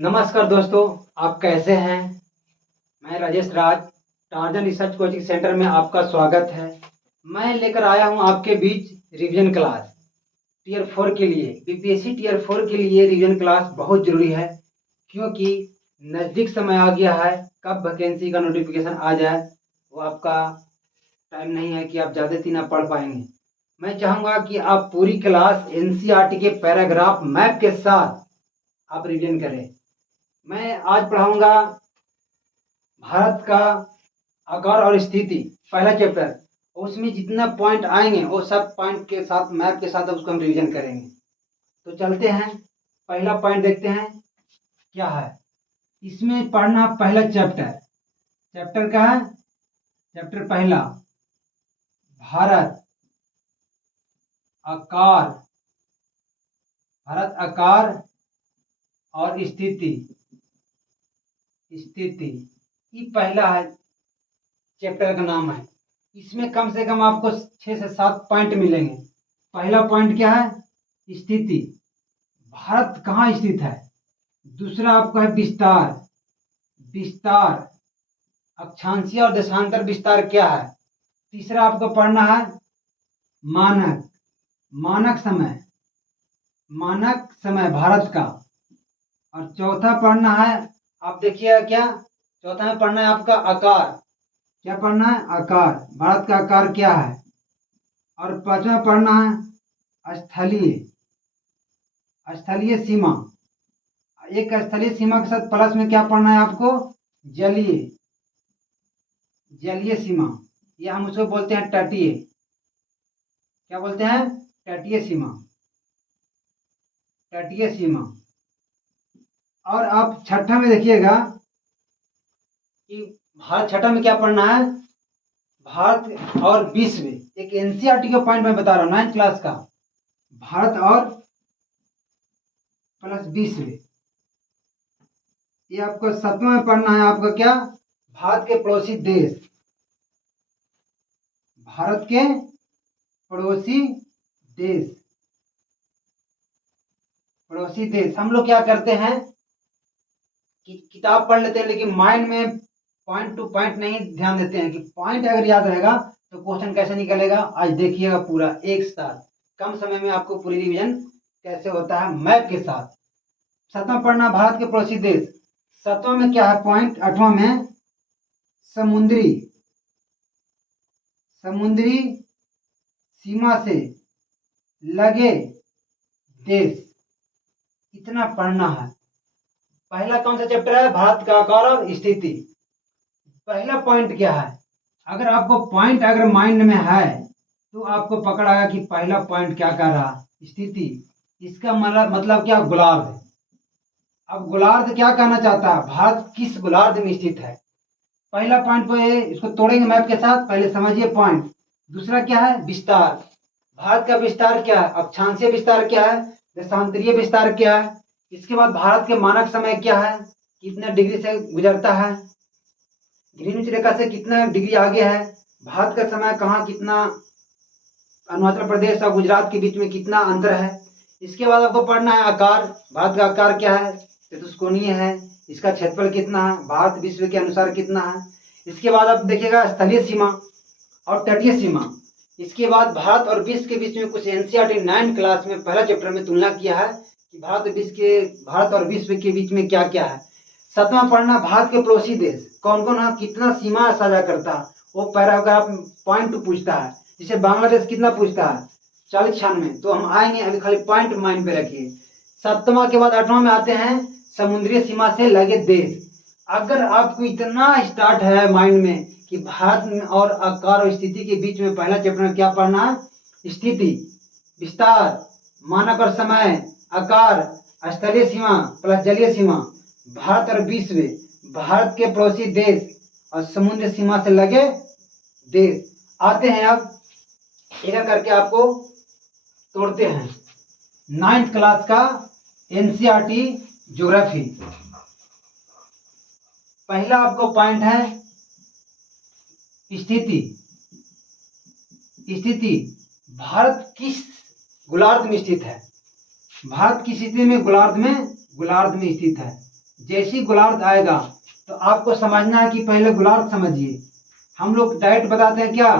नमस्कार दोस्तों, आप कैसे हैं। मैं Rajesh Raj, torsion research coaching centre में आपका स्वागत है। मैं लेकर आया हूं आपके बीच रिवीजन क्लास टीयर 4 के लिए। बीपीएससी टीयर 4 के लिए रिवीजन क्लास बहुत जरूरी है, क्योंकि नज़दीक समय आ गया है। कब वैकेंसी का नोटिफिकेशन आ जाए वो आपका टाइम नहीं है कि आप ज़्यादा दिन आप पढ़ पाएंगे। मैं चाहूँगा कि आप पूरी क्लास एनसीईआरटी के पैराग्राफ मैप के साथ आप रिवीजन करें। मैं आज पढ़ाऊंगा भारत का आकार और स्थिति, पहला चैप्टर। उसमें जितना पॉइंट आएंगे वो सब पॉइंट के साथ मैप के साथ उसको हम रिवीजन करेंगे। तो चलते हैं, पहला पॉइंट देखते हैं क्या है। इसमें पढ़ना पहला चैप्टर का है। चैप्टर पहला, भारत आकार, भारत आकार और स्थिति। ये पहला है, चैप्टर का नाम है। इसमें कम से कम आपको 6 से 7 पॉइंट मिलेंगे। पहला पॉइंट क्या है? स्थिति, भारत कहाँ स्थित है। दूसरा आपका है विस्तार, अक्षांशीय और देशांतर विस्तार क्या है। तीसरा आपको पढ़ना है मानक समय भारत का। और चौथा पढ़ना है, आप देखिएगा क्या, चौथा में पढ़ना है आपका आकार। क्या पढ़ना है? आकार, भारत का आकार क्या है। और पांचवा पढ़ना है स्थलीय सीमा। एक स्थलीय सीमा के साथ प्लस में क्या पढ़ना है आपको? जलीय सीमा, या हम उसको बोलते हैं तटीय। क्या बोलते हैं? तटीय सीमा। और आप छठा में देखिएगा कि भारत, छठा में क्या पढ़ना है? भारत और विश्व। एक एनसीईआरटी का पॉइंट मैं बता रहा हूं, 9th क्लास का। भारत और प्लस विश्व, ये आपको 7वां में पढ़ना है। आपका क्या? भारत के पड़ोसी देश। हम लोग क्या करते हैं कि किताब पढ़ लेते हैं, लेकिन माइंड में पॉइंट टू पॉइंट नहीं ध्यान देते हैं कि पॉइंट अगर याद रहेगा तो क्वेश्चन कैसे निकलेगा। आज देखिएगा पूरा एक साथ, कम समय में आपको पूरी रिवीजन कैसे होता है मैप के साथ। 7वां पढ़ना, भारत के पड़ोसी देश। 7वां में क्या है पॉइंट? 8वां में समुद्री सीमा से लगे देश, इतना पढ़ना है। पहला कौन सा चैप्टर है? भारत का आकार और स्थिति। पहला पॉइंट क्या है? अगर आपको पॉइंट अगर माइंड में है तो आपको पकड़ आएगा कि पहला पॉइंट क्या कर रहा? स्थिति। इसका मतलब क्या? गोलार्ध। अब गोलार्ध क्या कहना चाहता है? भारत किस गोलार्ध में स्थित है। पहला पॉइंट को इसको तोड़ेंगे मैप के साथ, पहले समझिए पॉइंट। दूसरा क्या है? विस्तार। भारत का विस्तार क्या है? अक्षांशीय विस्तार क्या है? देशांतरीय विस्तार क्या है? इसके बाद भारत के मानक समय क्या है, कितना डिग्री से गुजरता है, ग्रीनिच रेखा से कितना डिग्री आगे है। भारत का समय कहाँ, कितना अरुणाचल प्रदेश और गुजरात के बीच में कितना अंतर है। इसके बाद आपको पढ़ना है आकार। भारत का आकार क्या है? चतुष्कोणीय है। इसका क्षेत्रफल कितना है? भारत विश्व के अनुसार कितना है। इसके बाद आप देखिएगा स्थलीय सीमा और तटीय सीमा। इसके बाद भारत और विश्व के बीच में कुछ एनसीईआरटी 9th क्लास में पहला चैप्टर में तुलना किया है कि भारत और विश्व के बीच में क्या क्या है। 7वां पढ़ना, भारत के पड़ोसी देश कौन कौन है, कितना सीमा साझा करता है, वो पैराग्राफ पॉइंट पूछता है। जिसे बांग्लादेश कितना पूछता है? 40-96। तो हम आएंगे, अभी खाली पॉइंट माइंड पे रखिए। 7वां के बाद 8वां में आते हैं समुद्री सीमा से लगे देश। अगर आपको इतना स्टार्ट है माइंड में कि भारत में और आकार और स्थिति के बीच में पहला चैप्टर में क्या पढ़ना है? स्थिति, विस्तार, मानक और समय, आकार, स्थलीय सीमा प्लस जलीय सीमा, भारत और विश्व, भारत के पड़ोसी देश और समुद्र सीमा से लगे देश। आते हैं अब एक करके आपको तोड़ते हैं। 9th क्लास का एनसीईआरटी ज्योग्राफी। पहला आपको पॉइंट है स्थिति। भारत किस गोलार्ध में स्थित है? भारत की स्थिति में गोलार्ध में स्थित है। जैसी गोलार्ध आएगा तो आपको समझना है कि पहले गोलार्ध समझिए। हम लोग डायरेक्ट बताते हैं क्या,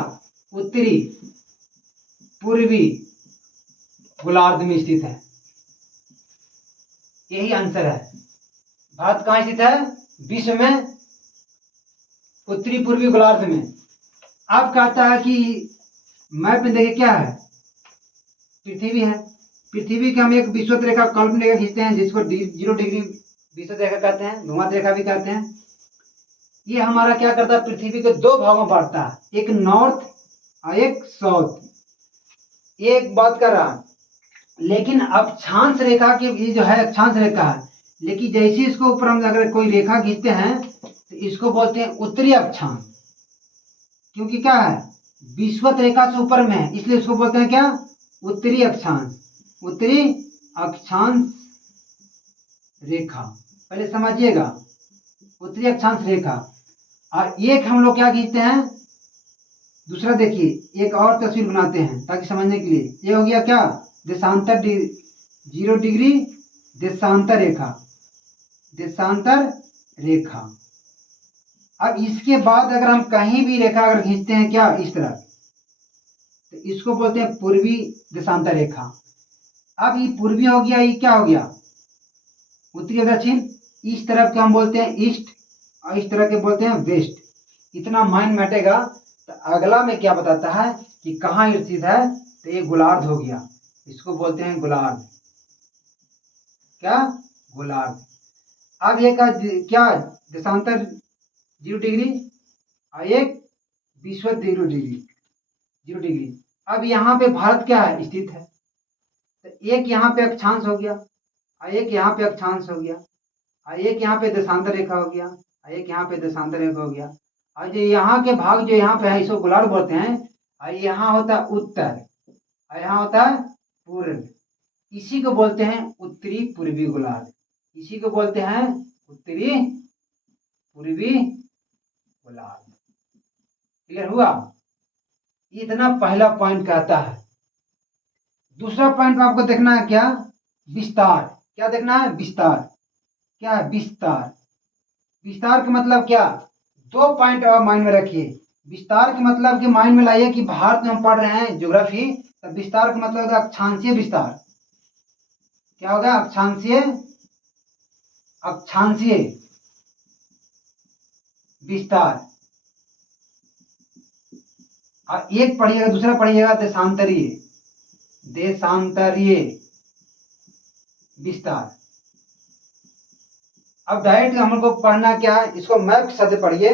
उत्तरी पूर्वी गोलार्ध में स्थित है, यही आंसर है। भारत कहाँ स्थित है विश्व में, उत्तरी पूर्वी गोलार्ध में। आप कहता है कि मैप में देखिए क्या है, पृथ्वी है। पृथ्वी के हम एक विषुवत रेखा काल्पनिक रेखा खींचते हैं जिसको 0 डिग्री विषुवत रेखा कहते हैं, भूमध्य रेखा भी कहते हैं। ये हमारा क्या करता है, पृथ्वी को दो भागों में बांटता है, एक नॉर्थ और एक साउथ। एक बात कर रहा, लेकिन अक्षांश रेखा की ये जो है अक्षांश रेखा है, लेकिन जैसे इसको ऊपर हम अगर कोई रेखा खींचते हैं तो इसको बोलते हैं उत्तरी अक्षांश, क्योंकि क्या है विषुवत रेखा से ऊपर में है, इसलिए इसको बोलते हैं क्या, उत्तरी अक्षांश। उत्तरी अक्षांश रेखा पहले समझिएगा, उत्तरी अक्षांश रेखा। और एक हम लोग क्या खींचते हैं, दूसरा देखिए एक और तस्वीर बनाते हैं ताकि समझने के लिए। ये हो गया क्या, देशांतर 0 डिग्री देशांतर रेखा, देशांतर रेखा। अब इसके बाद अगर हम कहीं भी रेखा अगर खींचते हैं क्या इस तरह, तो इसको बोलते हैं पूर्वी देशांतर रेखा। अब ये पूर्वी हो गया, ये क्या हो गया उत्तरी दक्षिण। इस तरफ के हम बोलते हैं ईस्ट और इस तरह के बोलते हैं वेस्ट। इतना माइंड में हटेगा तो अगला में क्या बताता है कि कहाँ स्थित है, तो ये गोलार्ध हो गया, इसको बोलते हैं गोलार्ध। क्या गोलार्ध। अब ये का क्या देशांतर 0 डिग्री और एक विषुवत 0 डिग्री। अब यहाँ पे भारत क्या है स्थित है, तो एक यहाँ पे अक्षांश हो गया और एक यहाँ पे अक्षांश हो गया और एक यहाँ पे देशांतर रेखा हो गया और एक यहाँ पे देशांतर रेखा हो गया। और जो यहाँ के भाग जो यहाँ पे है इसको गोलार्ध बोलते हैं। और यहाँ होता है उत्तर और यहाँ होता है पूर्व, इसी को बोलते हैं उत्तरी पूर्वी गोलार्ध। इसी को बोलते हैं उत्तरी पूर्वी गोलार्ध। क्लियर हुआ, इतना पहला पॉइंट कहता है। दूसरा पॉइंट आपको देखना है क्या, विस्तार। क्या देखना है, विस्तार। क्या है विस्तार, विस्तार का मतलब क्या, दो पॉइंट और माइंड में रखिए। विस्तार के मतलब कि माइंड में लाइए कि भारत में हम पढ़ रहे हैं ज्योग्राफी, तो विस्तार का मतलब होगा अक्षांशीय विस्तार। क्या होगा, अक्षांशीय, अक्षांशीय विस्तार। और एक पढ़िएगा, दूसरा पढ़िएगा देशांतरीय, देशांतरीय विस्तार। अब डायरेक्ट हम लोग को पढ़ना क्या है, इसको मैप शब्द पढ़िए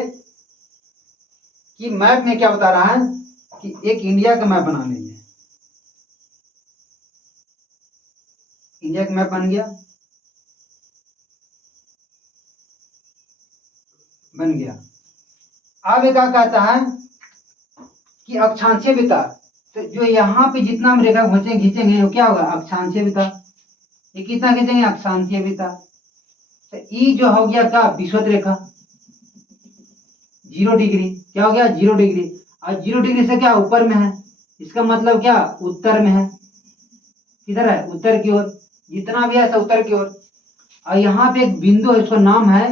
कि मैप में क्या बता रहा है कि एक इंडिया का मैप बना लीजिए। इंडिया का मैप बन गया, बन गया। अब क्या कहता है कि अक्षांशीय विस्तार, तो जो यहाँ पे जितना हम रेखा खींचेंगे वो क्या होगा, अक्षांशीय विस्तार। ये कितना खींचेंगे, अक्षांशीय विस्तार। तो ई जो हो गया क्या, विषुवत रेखा 0 डिग्री। क्या हो गया, 0 डिग्री। और 0 डिग्री से क्या ऊपर में है, इसका मतलब क्या उत्तर में है। किधर है, उत्तर की ओर, जितना भी है सब उत्तर की ओर। और यहाँ पे एक बिंदु है, इसका नाम है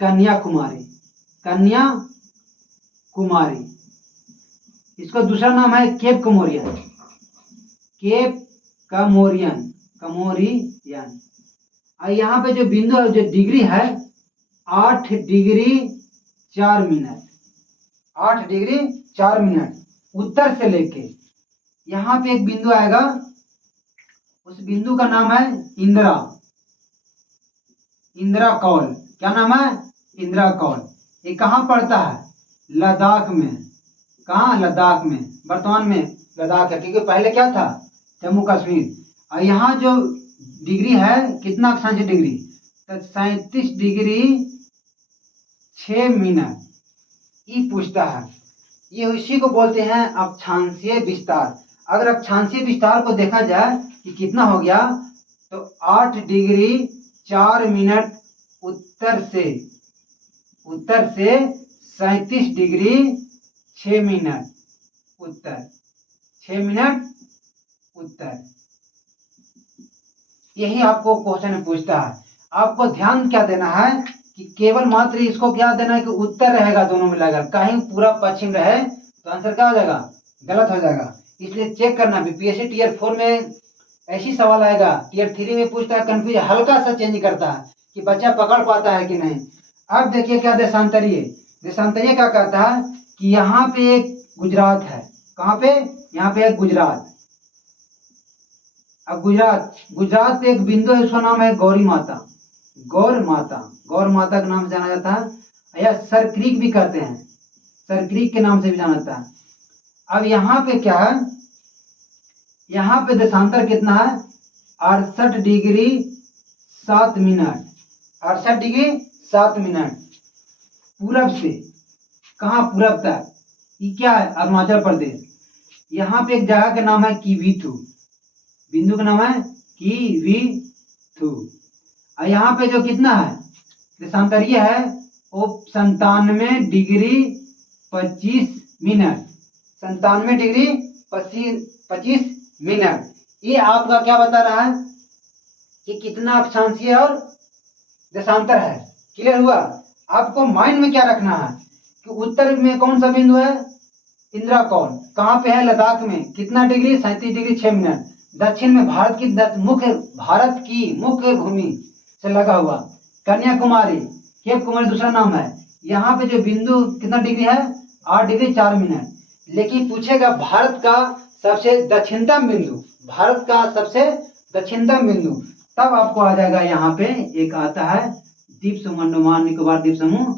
कन्याकुमारी, कन्याकुमारी। इसका दूसरा नाम है केप कमोरियन, केप कमोरियन, कमोरियन। और यहाँ पे जो बिंदु है, जो डिग्री है 8 डिग्री 4 मिनट, 8 डिग्री 4 मिनट उत्तर से लेके यहाँ पे एक बिंदु आएगा, उस बिंदु का नाम है इंदिरा, इंदिरा कौल। क्या नाम है, इंदिरा कौल। ये कहाँ पड़ता है, लद्दाख में। कहाँ, लद्दाख में। वर्तमान में लद्दाख है, क्योंकि पहले क्या था जम्मू कश्मीर। और यहाँ जो डिग्री है कितना, अक्षांशीय डिग्री, तो 37 डिग्री 6 मिनट ये पूछता है। ये उसी को बोलते हैं अक्षांशीय विस्तार। अगर अक्षांशीय विस्तार को देखा जाए कि कितना हो गया, तो 8 डिग्री 4 मिनट उत्तर से 37 डिग्री 6 मिनट उत्तर, 6 मिनट उत्तर। यही आपको क्वेश्चन पूछता है। आपको ध्यान क्या देना है कि केवल मात्र इसको क्या देना है कि उत्तर रहेगा दोनों मिलाकर, कहीं पूरा पश्चिम रहे तो आंसर क्या हो जाएगा, गलत हो जाएगा। इसलिए चेक करना, बीपीएससी टीयर 4 में ऐसी सवाल आएगा, टीयर 3 में पूछता है, कंफ्यूज हल्का सा चेंज करता है कि बच्चा पकड़ पाता है कि नहीं। अब देखिए क्या देशांतरीय, देशांतरीय क्या कहता है कि यहाँ पे एक गुजरात है, कहाँ पे, यहाँ पे एक गुजरात। अब गुजरात, गुजरात पे एक बिंदु है, उसका नाम है गौरी माता, गौर माता, गौर माता के नाम से जाना जाता है, या सर क्रीक भी कहते हैं, सर क्रीक के नाम से भी जाना जाता है। अब यहाँ पे क्या है, यहाँ पे देशांतर कितना है, 68 डिग्री 7 मिनट, 68 डिग्री 7 मिनट पूरब से, कहाँ पूरब तक, ये क्या है, अरुणाचल प्रदेश। यहाँ पे एक जगह का नाम है किवीथु, बिंदु का नाम है किवीथु। और यहाँ पे जो कितना है देशांतरीय है वो 97 डिग्री 25 मिनट, 97 डिग्री 25 मिनट। ये आपका क्या बता रहा है कि कितना अक्षांशीय और देशांतर है। क्लियर हुआ। आपको माइंड में क्या रखना है कि उत्तर में कौन सा बिंदु है, इंदिरा कौल, कहाँ पे है, लद्दाख में, कितना डिग्री, 37 डिग्री 6 मिनट। दक्षिण में भारत की मुख्य भूमि से लगा हुआ, कन्याकुमारी, केप कुमारी दूसरा नाम है। यहाँ पे जो बिंदु कितना डिग्री है, 8 डिग्री 4 मिनट। लेकिन पूछेगा भारत का सबसे दक्षिणतम बिंदु, भारत का सबसे दक्षिणतम बिंदु, तब आपको आ जाएगा यहाँ पे एक आता है द्वीप समूह, अंडमान निकोबार द्वीप समूह।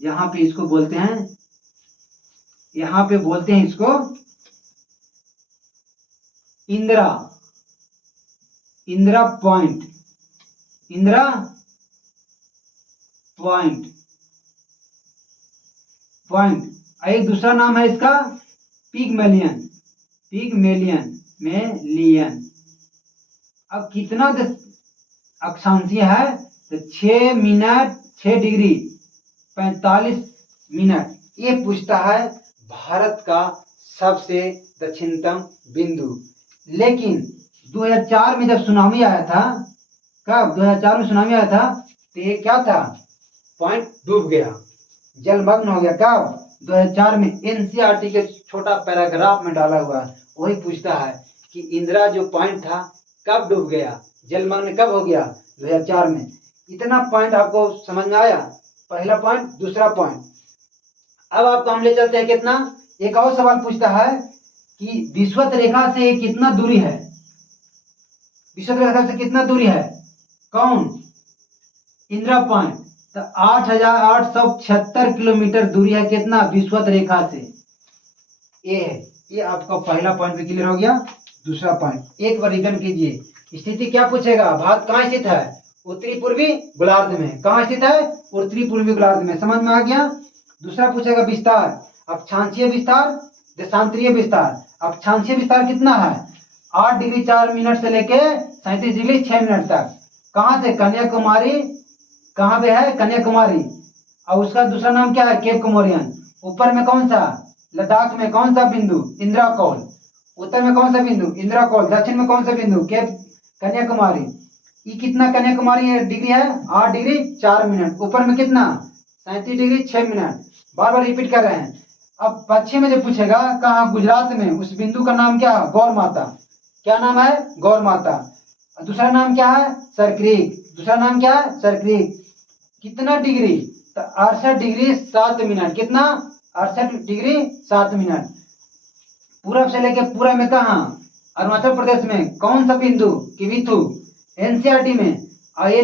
यहाँ पे इसको बोलते हैं, यहाँ पे बोलते हैं इसको Indira, Indira point, Indira point, point. एक दूसरा नाम है इसका पिगमेलियन, पिगमेलियन मेलियन। अब कितना अक्षांशीय है तो 6 मिनट 6 डिग्री 45 मिनट। ये पूछता है भारत का सबसे दक्षिणतम बिंदु। लेकिन 2004 में जब सुनामी आया था, कब 2004 में सुनामी आया था, तो ये क्या था, पॉइंट डूब गया, जलमग्न हो गया। कब, 2004 में। एनसीईआरटी के छोटा पैराग्राफ में डाला हुआ है, वही पूछता है कि इंदिरा जो पॉइंट था कब डूब गया, जलमग्न कब हो गया, 2004 में। इतना पॉइंट आपको समझ में आया, पहला पॉइंट। दूसरा पॉइंट, अब आपको हम ले चलते हैं कितना, एक और सवाल पूछता है कि विषुवत रेखा से कितना दूरी है, विषुवत रेखा से कितना दूरी है, कौन, इंदिरा पॉइंट। तो 8,876 किलोमीटर दूरी है, कितना, विषुवत रेखा से। ये है, ये आपका पहला पॉइंट भी क्लियर हो गया। दूसरा पॉइंट एक बार रिटर्न कीजिए, स्थिति क्या पूछेगा, भारत कहाँ स्थित है, उत्तरी पूर्वी गोलार्ध में। कहाँ स्थित है, उत्तरी पूर्वी गोलार्ध में, समझ में आ गया। दूसरा पूछेगा विस्तार, अक्षांशीय विस्तार, देशांतरीय विस्तार। अक्षांशीय विस्तार कितना है, 8 डिग्री 4 मिनट से लेके 37 डिग्री 6 मिनट तक। कहाँ से, कन्याकुमारी, कहाँ पे है, कन्याकुमारी। और उसका दूसरा नाम क्या है, केप कोमोरियन। ऊपर में कौन सा, लद्दाख में कौन सा बिंदु, इंदिरा कौल। उत्तर में कौन सा बिंदु, इंदिरा कौल। दक्षिण में कौन सा बिंदु, केप कन्याकुमारी। ये कितना कन्याकुमारी डिग्री है, 8 डिग्री 4 मिनट। ऊपर में कितना, 37 डिग्री 6 मिनट। बार बार रिपीट कर रहे हैं। अब पश्चिम में जो पूछेगा, कहाँ, गुजरात में, उस बिंदु का नाम क्या, गौर माता। क्या नाम है, गौर माता। दूसरा नाम क्या है, सरक्रीक। दूसरा नाम क्या है, सरक्रीक। कितना डिग्री, तो 68 डिग्री 7 मिनट। कितना, 68 डिग्री 7 मिनट। पूरब से लेके पूरा में कहाँ, अरुणाचल प्रदेश में। कौन सा बिंदु, किवीथु। एनसीईआरटी में, और ये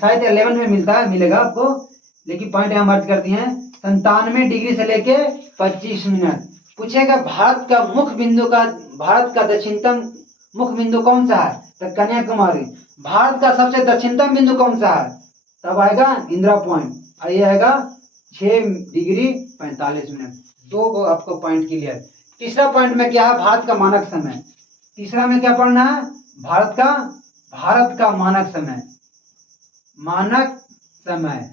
शायद 11 में मिलता है, मिलेगा आपको, लेकिन पॉइंट यहाँ मर्ज कर दिए हैं। 97 डिग्री से लेके 25 मिनट। पूछेगा भारत का मुख्य बिंदु का, भारत का दक्षिणतम मुख्य बिंदु कौन सा है, तो कन्याकुमारी। भारत का सबसे दक्षिणतम बिंदु कौन सा है, तब आएगा इंदिरा पॉइंट। और ये आएगा 6 डिग्री 45 मिनट। दो को आपको पॉइंट क्लियर। तीसरा पॉइंट में क्या है, भारत का मानक समय। तीसरा में क्या पढ़ना है, भारत का मानक समय, मानक समय।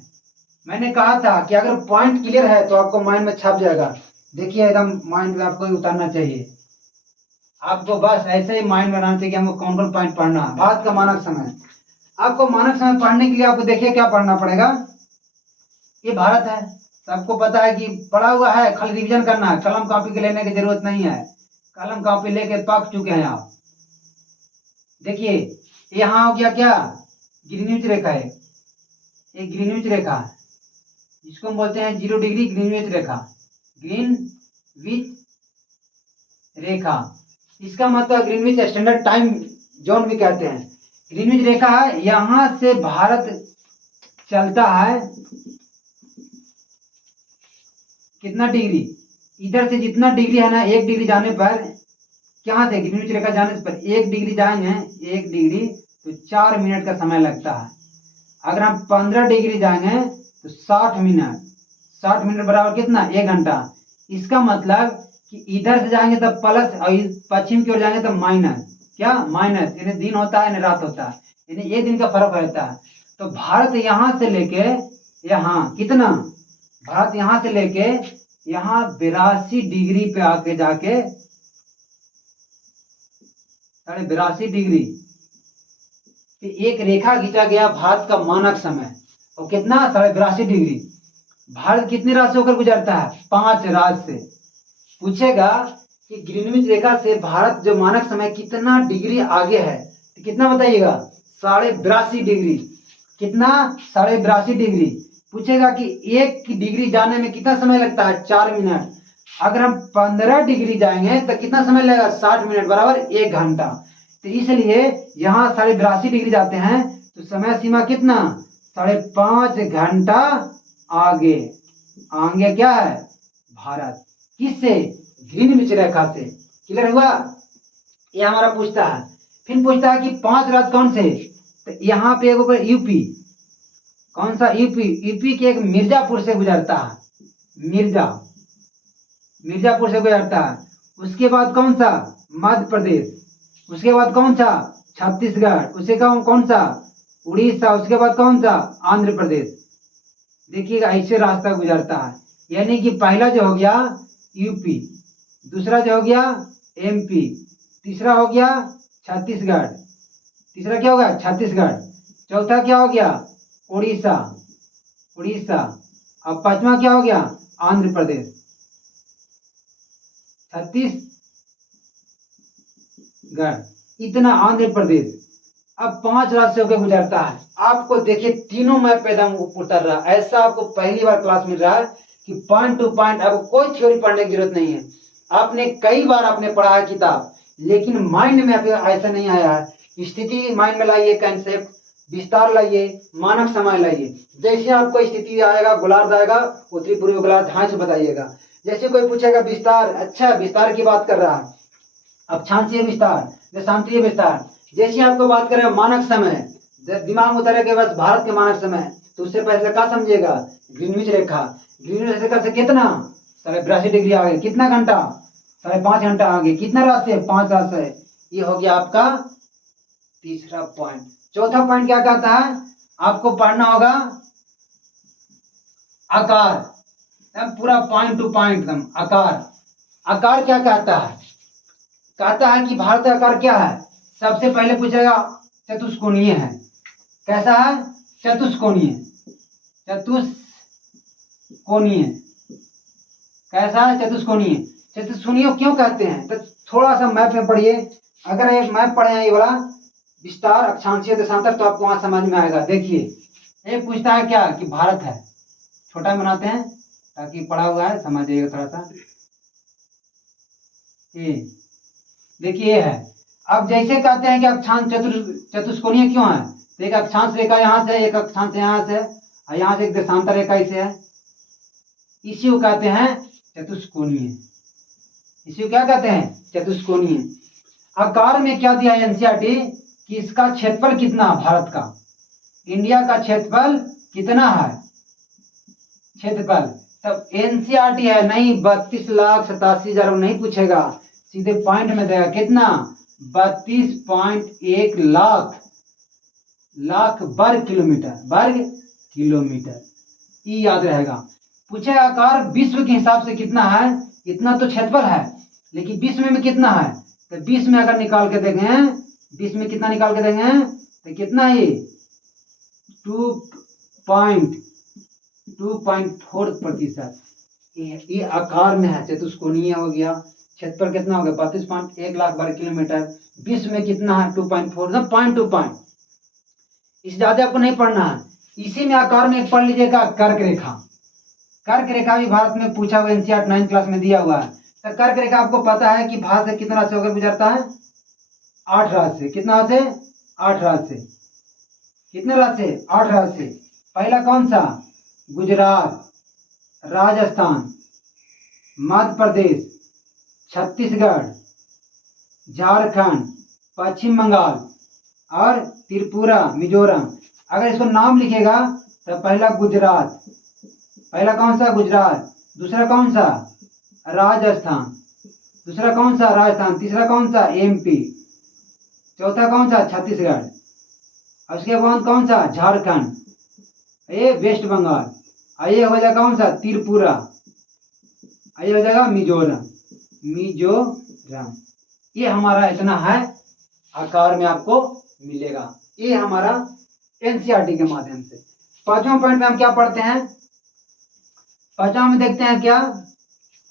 मैंने कहा था कि अगर पॉइंट क्लियर है तो आपको माइंड में छप जाएगा। देखिए एकदम माइंड में आपको उतारना चाहिए, आपको बस ऐसे ही माइंड बनाना चाहिए कि हमको कौन कौन पॉइंट पढ़ना है। भारत का मानक समय, आपको मानक समय पढ़ने के लिए आपको देखिए क्या पढ़ना पड़ेगा। ये भारत है, सबको पता है कि पढ़ा हुआ है, खाली रिवीजन करना है, कलम कॉपी के लेने की जरूरत नहीं है, कलम कॉपी लेके पक चुके हैं आप। देखिए यहाँ हो गया क्या, ग्रीनविच रेखा है, एक ग्रीनविच रेखा है जिसको हम बोलते हैं 0 डिग्री ग्रीनविच रेखा, ग्रीनविच रेखा, इसका मतलब ग्रीनविच स्टैंडर्ड टाइम जोन भी कहते हैं। ग्रीनविच रेखा है, यहां से भारत चलता है कितना डिग्री, इधर से जितना डिग्री है ना, 1 डिग्री जाने पर, क्या से ग्रीनविच रेखा जाने पर 1 डिग्री जाएंगे, 1 डिग्री तो 4 मिनट का समय लगता है। अगर हम 15 डिग्री जाएंगे तो 60 मिनट, 60 मिनट बराबर कितना, 1 घंटा। इसका मतलब कि इधर से जाएंगे तब प्लस और पश्चिम की ओर जाएंगे तब माइनस, क्या माइनस, यानी दिन होता है यानी रात होता है, यानी 1 दिन का फर्क रहता है। तो भारत यहां से लेके यहाँ कितना, भारत यहां से लेके यहाँ 82 डिग्री पे आके जाके 82.5 डिग्री एक रेखा खींचा गया भारत का मानक समय, और कितना 82.5 डिग्री। भारत कितनी रात से होकर गुजरता है, 5 रात से। पूछेगा कि ग्रीनविच रेखा से भारत जो मानक समय कितना डिग्री आगे है, तो कितना बताइएगा, 82.5 डिग्री। कितना, 82.5 डिग्री। पूछेगा कि 1 डिग्री जाने में कितना समय लगता है, 4 मिनट। अगर हम 15 डिग्री जाएंगे तो कितना समय लगेगा, 60 मिनट बराबर 1 घंटा। तो इसलिए यहाँ 82.5 डिग्री जाते हैं तो समय सीमा कितना, 5.5 घंटा आगे, आगे क्या है भारत, किससे, ग्रीनविच रेखा से। क्लियर हुआ, ये हमारा पूछता है। फिर पूछता है कि 5 राज्य कौन से, तो यहाँ पे एक यूपी, कौन सा, यूपी, यूपी के एक मिर्जापुर से गुजरता है, मिर्जापुर से गुजरता है। उसके बाद कौन सा, मध्य प्रदेश, उसके बाद कौन सा, छत्तीसगढ़, उसके कौन सा, उड़ीसा, उसके बाद कौन सा, आंध्र प्रदेश। देखिएगा ऐसे रास्ता गुजरता है, यानी कि पहला जो हो गया यूपी, दूसरा जो हो गया एमपी, तीसरा हो गया छत्तीसगढ़, तीसरा क्या होगा छत्तीसगढ़, चौथा क्या हो गया उड़ीसा, उड़ीसा, अब पांचवा क्या हो गया आंध्र प्रदेश, छत्तीसगढ़, इतना आंध्र प्रदेश। अब 5 राज्य होकर गुजरता है। आपको देखिए तीनों मैप एकदम उतर रहा है, ऐसा आपको पहली बार क्लास मिल रहा है कि पॉइंट टू पॉइंट, आपको कोई थ्योरी पढ़ने की जरूरत नहीं है। आपने कई बार आपने पढ़ा है किताब, लेकिन माइंड में ऐसा नहीं आया है। स्थिति माइंड में लाइए, कंसेप्ट, विस्तार लाइए, मानक समय लाइए। जैसे आपको स्थिति आएगा, गोलार्ध आएगा, उत्तरी पूर्वी गोलार्ध ध्यान से बताइएगा। जैसे कोई पूछेगा विस्तार, अच्छा विस्तार की बात कर रहा है, अक्षांशीय विस्तार, देशांतरीय विस्तार। जैसे आपको बात करें मानक समय, दिमाग उतरे के बाद भारत के मानक समय, तो उससे पहले क्या समझिएगा, ग्रीनविच रेखा, ग्रीनविच रेखा से कितना 82.5 डिग्री आगे, कितना घंटा 5.5 घंटा आगे, कितना रात से 5 रात से। ये हो गया आपका तीसरा पॉइंट। चौथा पॉइंट क्या कहता है, आपको पढ़ना होगा आकार, पूरा पॉइंट टू पॉइंट एकदम आकार। आकार क्या कहता है, कहता है कि भारत का आकार क्या है, सबसे पहले पूछेगा चतुष्कोणीय है। कैसा है, चतुष्कोणीय, चतुष्कोणीय, कैसा है चतुष्कोणीय। चतुष्कोणीय क्यों कहते हैं, तो थोड़ा सा मैप में पढ़िए। अगर एक मैप पढ़े हैं ये वाला विस्तार, अक्षांशीय, देशांतर, तो आपको वहां समझ में आएगा। देखिए एक पूछता है क्या कि भारत है, छोटा बनाते हैं ताकि पढ़ा हुआ है समझ जाइएगा थोड़ा सा। देखिए ये है। अब जैसे कहते हैं कि अक्षांश चतुष्कोणीय क्यों है, तो एक अक्षांश रेखा यहाँ से, एक अक्षांश यहाँ से, और यहाँ से एक देशांतर रेखा इसे है, इसी को कहते हैं चतुष्कोणीय। इसी को क्या कहते हैं, चतुष्कोणीय। आकार में क्या दिया है एनसीईआरटी कि इसका क्षेत्रफल कितना, भारत का, इंडिया का क्षेत्रफल कितना है, क्षेत्रफल। तब एनसीईआरटी है नहीं 32,87,000 नहीं पूछेगा, सीधे पॉइंट में देगा कितना 32.1 लाख वर्ग किलोमीटर, ये याद रहेगा। पूछेगा आकार विश्व के हिसाब से कितना है, इतना तो क्षेत्रफल है, लेकिन विश्व में कितना है, तो 20 में अगर निकाल के देंगे, 20 में कितना निकाल के देंगे तो कितना है 2.4%। ये आकार में है, चतुष्कोणीय हो गया। क्षेत्रफल कितना हो गया 32.1 लाख वर्ग किलोमीटर। विश्व में कितना है 2.4, पॉइंट टू पॉइंट। इस ज्यादा आपको नहीं पढ़ना है। इसी में आकार में एक पढ़ लीजिएगा कर्क रेखा। कर्क रेखा भी भारत में पूछा हुआ, एनसीईआरटी 9th क्लास में दिया हुआ है। तो कर्क रेखा आपको पता है कि भारत से कितना राज्य होकर गुजरता है, 8 राज्य से। कितना राज्य से, 8 राज्य से। कितने राज्य से, 8 राज्य से। पहला कौन सा, गुजरात, राजस्थान, मध्य प्रदेश, छत्तीसगढ़, झारखंड, पश्चिम बंगाल और त्रिपुरा, मिजोरम। अगर इसको नाम लिखेगा तो पहला गुजरात, पहला कौन सा, गुजरात। दूसरा कौन सा, राजस्थान। दूसरा कौन सा, राजस्थान। तीसरा कौन सा, एमपी। चौथा कौन सा, छत्तीसगढ़। और उसके बाद कौन सा, झारखंड। ये वेस्ट बंगाल। ये हो जाएगा कौन सा, त्रिपुरा। ये हो जाएगा मिजोरम, मिजोरम। ये हमारा इतना है, आकार में आपको मिलेगा। ये हमारा एनसीईआरटी के माध्यम से। पांचवा पॉइंट में हम क्या पढ़ते हैं, पांचवा में देखते हैं क्या।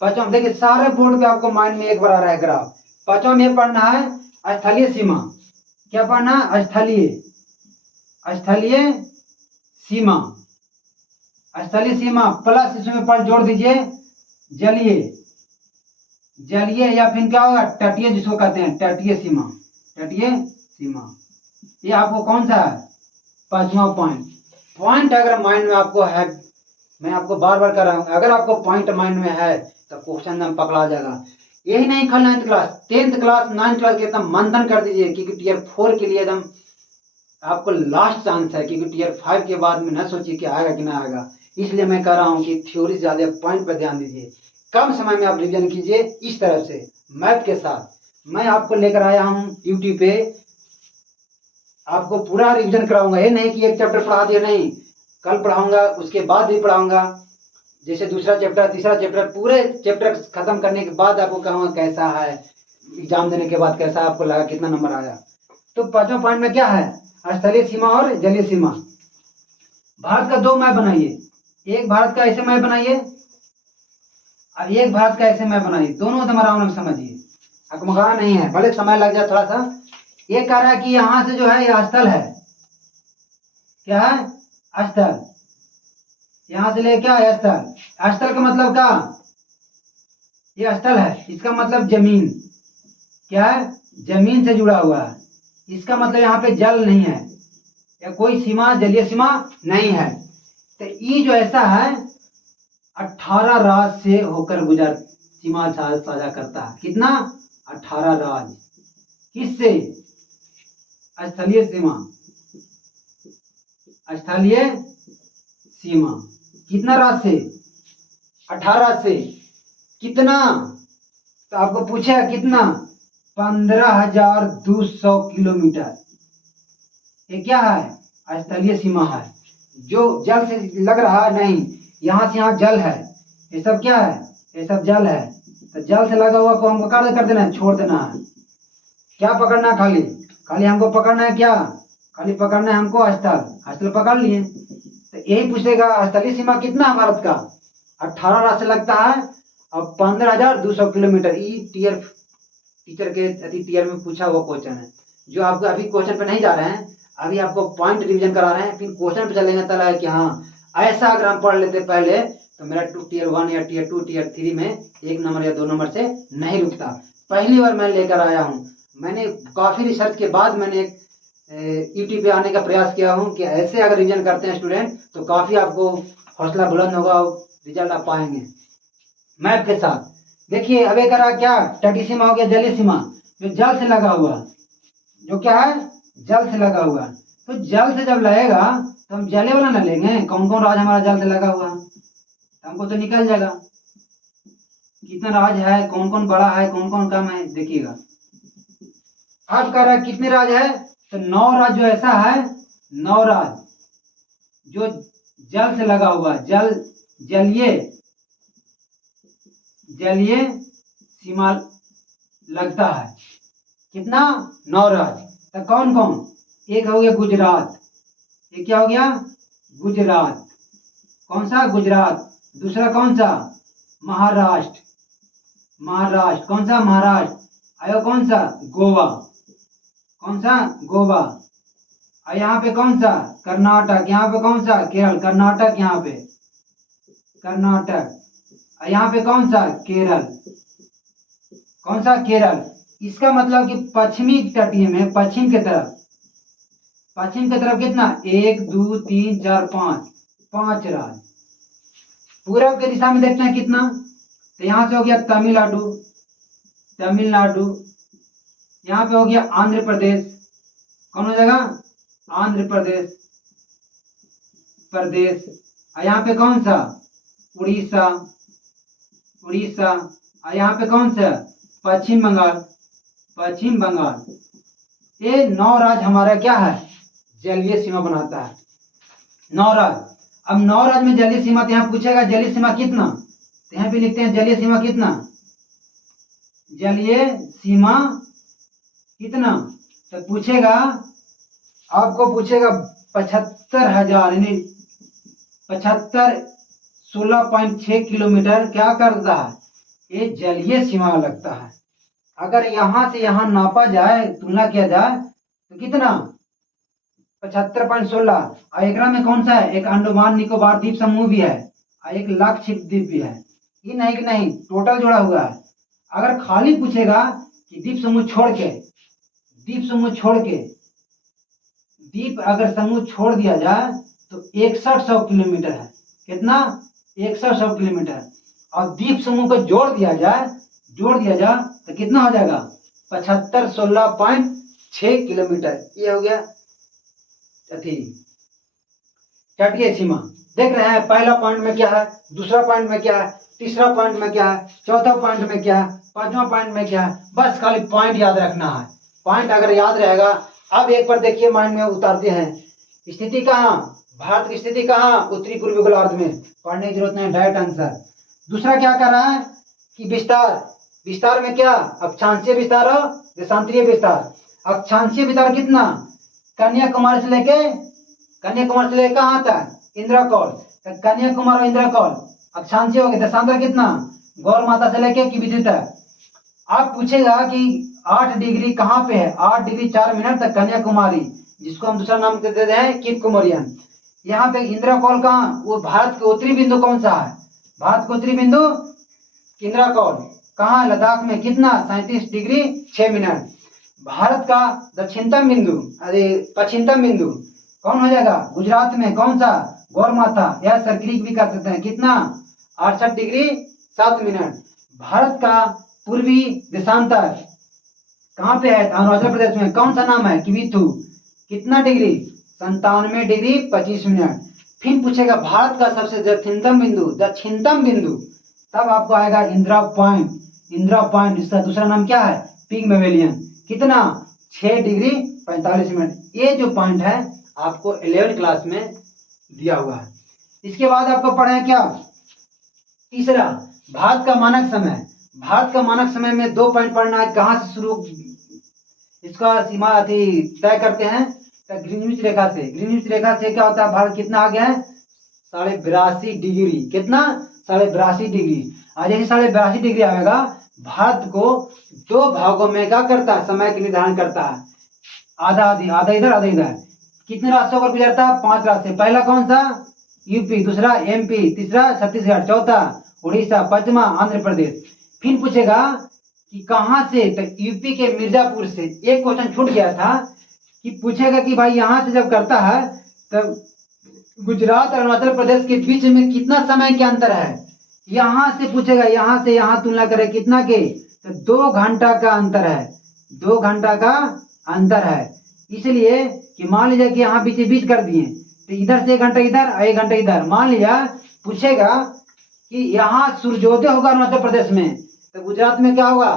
पांचवा में देखिए, सारे बोर्ड पे आपको माइंड में एक बार आ रहा है ग्राफ। पांचवा में पढ़ना है स्थलीय सीमा। क्या पढ़ना है, स्थलीय, स्थलीय सीमा। स्थलीय सीमा प्लस इसमें पर जोड़ दीजिए जलीय, जलीय या फिर क्या होगा, तटीय, जिसको कहते हैं तटीय सीमा, तटीय सीमा। ये आपको कौन सा है, पांचवा पॉइंट। पॉइंट अगर माइंड में आपको है, मैं आपको बार बार कर रहा हूं, अगर आपको पॉइंट माइंड में है तो क्वेश्चन एकदम पकड़ा जाएगा। यही नहीं, कल 9th class, 10th class, 9th class के एकदम मंथन कर दीजिए, क्योंकि टीयर 4 के लिए एकदम आपको लास्ट चांस है, क्योंकि टीयर 5 के बाद में न सोचिए कि आएगा कि ना आएगा। इसलिए मैं कह रहा हूं कि थ्योरी से ज्यादा पॉइंट पर ध्यान दीजिए। कम समय में आप रिवीजन कीजिए इस तरह से मैथ के साथ। मैं आपको लेकर आया हूं यूट्यूब पे, आपको पूरा रिवीजन कराऊंगा। ये नहीं कि एक चैप्टर पढ़ा दिया, नहीं, कल पढ़ाऊंगा, उसके बाद भी पढ़ाऊंगा। जैसे दूसरा चैप्टर, तीसरा चैप्टर, पूरे चैप्टर खत्म करने के बाद आपको कहूंगा कैसा है, एग्जाम देने के बाद कैसा आपको लगा, कितना नंबर आया। तो पांचवा पॉइंट में क्या है, स्थलीय सीमा और जलीय सीमा। भारत का 2 मैप बनाइए, एक भारत का ऐसे मैप बनाइए और एक भारत का ऐसे मैप बनाइए। दोनों एकदम आराम से समझिए, अकमगाना नहीं है, भले समय लग जाए थोड़ा सा। ये कह रहा है कि यहां से जो है यह स्थल है, क्या है, स्थल। यहां से ले क्या है, स्थल। स्थल का मतलब क्या, ये स्थल है, इसका मतलब जमीन, क्या है, जमीन से जुड़ा हुआ है। इसका मतलब यहाँ पे जल नहीं है, या कोई सीमा, जलीय सीमा नहीं है। तो ये जो ऐसा है 18 राज्य से होकर गुजर सीमा साझा करता है। कितना, 18 राज्य। किससे, स्थलीय सीमा, स्थलीय सीमा। कितना राज्य से, 18 से। कितना, तो आपको पूछा कितना, 15,200 किलोमीटर। ये क्या है, स्थलीय सीमा है। जो जल से लग रहा है, नहीं, यहाँ से यहाँ जल है, ये सब क्या है, ये सब जल है। तो जल से लगा हुआ को हमको कर देना है, छोड़ देना है। क्या पकड़ना है, खाली खाली हमको पकड़ना है, क्या, खाली पकड़ना है हमको स्थल। स्थल पकड़ लिए। तो यही पूछेगा स्थलीय सीमा कितना है भारत का, 18 राज्य से लगता है और 15,200 किलोमीटर। ई टीयर टीचर के टीयर में पूछा हुआ क्वेश्चन है, जो आपको अभी क्वेश्चन पे नहीं जा रहे हैं, अभी आपको पॉइंट रिवीजन करा रहे हैं, फिर क्वेश्चन पे चलेंगे। तला है कि हाँ, ऐसा अगर हम पढ़ लेते पहले तो मेरा टीयर 1 या टीयर 2 टीयर 3 में 1 नंबर या 2 नंबर से नहीं रुकता। पहली बार मैं लेकर आया हूँ, मैंने काफी रिसर्च के बाद मैंने एक यूट्यूब पे आने का प्रयास किया हूँ कि ऐसे अगर रिवीजन करते हैं स्टूडेंट तो काफी आपको हौसला बुलंद होगा और रिजल्ट आप पाएंगे मैप के साथ। देखिए अब करा क्या, तटीय सीमा हो गया, जलीय सीमा जो जल से लगा हुआ, जो क्या है, जल से लगा हुआ। तो जल से जब लगेगा तो हम जले वाला ना लेंगे, कौन कौन राज हमारा जल से लगा हुआ, तो हमको तो निकल जाएगा कितना राज है, कौन कौन बड़ा है, कौन कौन कम है। देखिएगा अब कह रहा है कितने राज है, तो 9 राज जो ऐसा है, 9 राज जो जल से लगा हुआ, जल, जलीय, जलीय सीमा लगता है। कितना, 9 राज्य। तो कौन कौन, एक हो गया गुजरात, ये क्या हो गया? गुजरात। कौन सा? गुजरात। दूसरा कौन सा? महाराष्ट्र। महाराष्ट्र। कौन सा? महाराष्ट्र। आयो कौन सा? गोवा। कौन सा? गोवा। और यहाँ पे कौन सा? कर्नाटक। यहाँ पे कौन सा? केरल। कर्नाटक यहाँ पे, कर्नाटक। और यहाँ पे कौन सा? केरल। कौन सा? केरल। इसका मतलब कि पश्चिमी तटीय में, पश्चिम के तरफ, पश्चिम की तरफ कितना? 1 2 3 4 5, 5 राज्य। पूरब के दिशा में देखते हैं कितना, तो यहाँ से हो गया तमिलनाडु, तमिलनाडु। यहाँ पे हो गया आंध्र प्रदेश। कौन हो जाएगा? आंध्र प्रदेश, प्रदेश। और यहाँ पे कौन सा? उड़ीसा, उड़ीसा। और यहाँ पे कौन सा? पश्चिम बंगाल, पश्चिम बंगाल। ये 9 राज्य हमारा क्या है? जलीय सीमा बनाता है। 9 राज्य। अब 9 राज्य में जलीय सीमा, तो यहाँ पूछेगा जलीय सीमा कितना, तो यहाँ पे लिखते हैं जलीय सीमा कितना? जलीय सीमा कितना? तो पूछेगा, आपको पूछेगा 75,000, यानी 75 16.6 किलोमीटर क्या करता है? ये जलीय सीमा लगता है। अगर यहां से यहां नापा जाए, तुलना किया जाए, तो कितना? 75.16। और एक में कौन सा है? एक अंडमान निकोबार द्वीप समूह भी है और एक लक्षद्वीप द्वीप भी है। ये नहीं कि नहीं, टोटल जुड़ा हुआ है। अगर खाली पूछेगा कि द्वीप समूह छोड़ के, द्वीप समूह छोड़ के, द्वीप अगर समूह छोड़ दिया जाए तो 6100 किलोमीटर है। कितना? 6100 किलोमीटर। और द्वीप समूह को जोड़ दिया जाए, जोड़ दिया जाए तो कितना हो जाएगा? 75 16.6 किलोमीटर। ये हो गया तटीय सीमा। देख रहे हैं पहला पॉइंट में क्या है, दूसरा पॉइंट में क्या है, तीसरा पॉइंट में क्या है, चौथा पॉइंट में क्या है, पांचवा पॉइंट में क्या है। बस खाली पॉइंट याद रखना है। पॉइंट अगर याद रहेगा, अब एक बार देखिए माइंड में उतारते हैं। स्थिति कहाँ? भारत की स्थिति कहाँ? उत्तरी पूर्वी गोलार्ध में। पढ़ने की जरूरत नहीं, डायरेक्ट आंसर। दूसरा क्या कर रहा है कि विस्तार, विस्तार में क्या? अक्षांशीय विस्तार और देशांतरीय विस्तार। अक्षांशीय विस्तार कितना? कन्याकुमारी से लेके, कन्याकुमारी से लेकर कहाँ तक? इंद्रकोल। तो कन्याकुमारी और इंद्रकोल अक्षांशीय हो गए। देशांतर कितना? गौर माता से लेके किबिथु तक। आप पूछेगा कि 8 डिग्री कहाँ पे है? 8 डिग्री 4 मिनट तक कन्याकुमारी, जिसको हम दूसरा नाम देते हैं कीप कुमारियन। यहाँ पे इंद्रकोल कहाँ? वो भारत के उत्तरी बिंदु कौन सा है? भारत का उत्तरी बिंदु इंद्रकोल कहाँ? लद्दाख में। कितना? 37 डिग्री 6 मिनट। भारत का दक्षिणतम बिंदु, अरे पश्चिमतम बिंदु कौन हो जाएगा? गुजरात में। कौन सा? गौर माता, या सर्कलिक भी कर सकते हैं। कितना? 68 डिग्री 7 मिनट। भारत का पूर्वी देशांतर कहाँ पे है? अरुणाचल प्रदेश में। कौन सा नाम है? किबिथु। कितना डिग्री? 97 degree 25 minute. फिर पूछेगा भारत का सबसे दक्षिणतम बिंदु, दक्षिणतम बिंदु, तब आपको आएगा इंदिरा पॉइंट। इंदिरा पॉइंट, इसका दूसरा नाम क्या है? पिगमेलियन। कितना? 6 डिग्री 45 मिनट। ये जो पॉइंट है आपको 11th क्लास में दिया हुआ है। इसके बाद आपको पढ़े क्या? तीसरा, भारत का मानक समय। भारत का मानक समय में 2 पॉइंट पढ़ना है। कहाँ से शुरू इसका सीमा तय करते हैं? तो ग्रीनविच रेखा से। ग्रीनविच रेखा से क्या होता है? भारत कितना आ गया है? 82.5 डिग्री। कितना? 82.5 डिग्री। और जैसे 82.5 डिग्री आएगा, भारत को 2 भागों में क्या करता है? समय के निर्धारण करता है। आधा आधी, आधा इधर आधा इधर। कितने राज्यों पर गुजरता है? 5 राज्य। पहला कौन सा? यूपी। दूसरा एमपी। तीसरा छत्तीसगढ़। चौथा उड़ीसा। पांचवा आंध्र प्रदेश। फिर पूछेगा कि कहां से? तो यूपी के मिर्जापुर से। एक क्वेश्चन छूट गया था कि पूछेगा कि भाई यहां से जब करता है तो गुजरात और अरुणाचल प्रदेश के बीच में कितना समय के अंतर है? यहां से पूछेगा, यहां से यहां तुलना करे कितना के? तो 2 घंटा का अंतर है। 2 घंटा का अंतर है। इसलिए कि मान लीजिए कि यहाँ बीच बीच कर दिए, तो इधर से 1 घंटा इधर और 1 घंटा इधर। मान लिया, पूछेगा कि यहाँ सूर्योदय होगा अरुणाचल प्रदेश में, तो गुजरात में क्या होगा?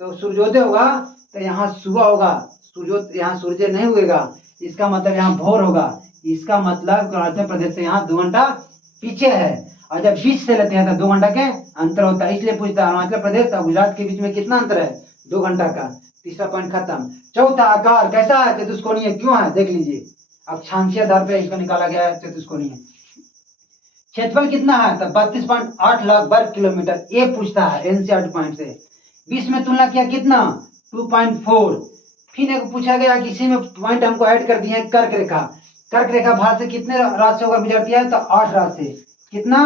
तो सूर्योदय होगा, तो यहाँ सुबह होगा। सूर्योदय, यहाँ सूर्योदय नहीं होगा, इसका मतलब यहाँ भोर होगा। इसका मतलब अरुणाचल प्रदेश से यहाँ 2 घंटा पीछे है। और जब बीच से लेते हैं तो 2 घंटा के अंतर होता है। इसलिए पूछता है अरुणाचल प्रदेश और गुजरात के बीच में कितना अंतर है? 2 घंटा का। तीसरा पॉइंट खत्म। चौथा, आकार कैसा है? चतुष्कोणीय क्यों है? देख लीजिए, अक्षांशीय आधार पे इसको निकाला गया है चतुष्कोणीय। क्षेत्रफल कितना है? तो 32.8 लाख वर्ग किलोमीटर। ये पूछता है एनसीईआरटी पॉइंट से। 20 में तुलना किया कितना? 2.4। फिर एक पूछा गया कि इसी में पॉइंट हमको ऐड कर दिए कर्क रेखा। कर्क रेखा भारत से कितने राज्य से होकर गुजरती है? तो 8 राज्य से। कितना?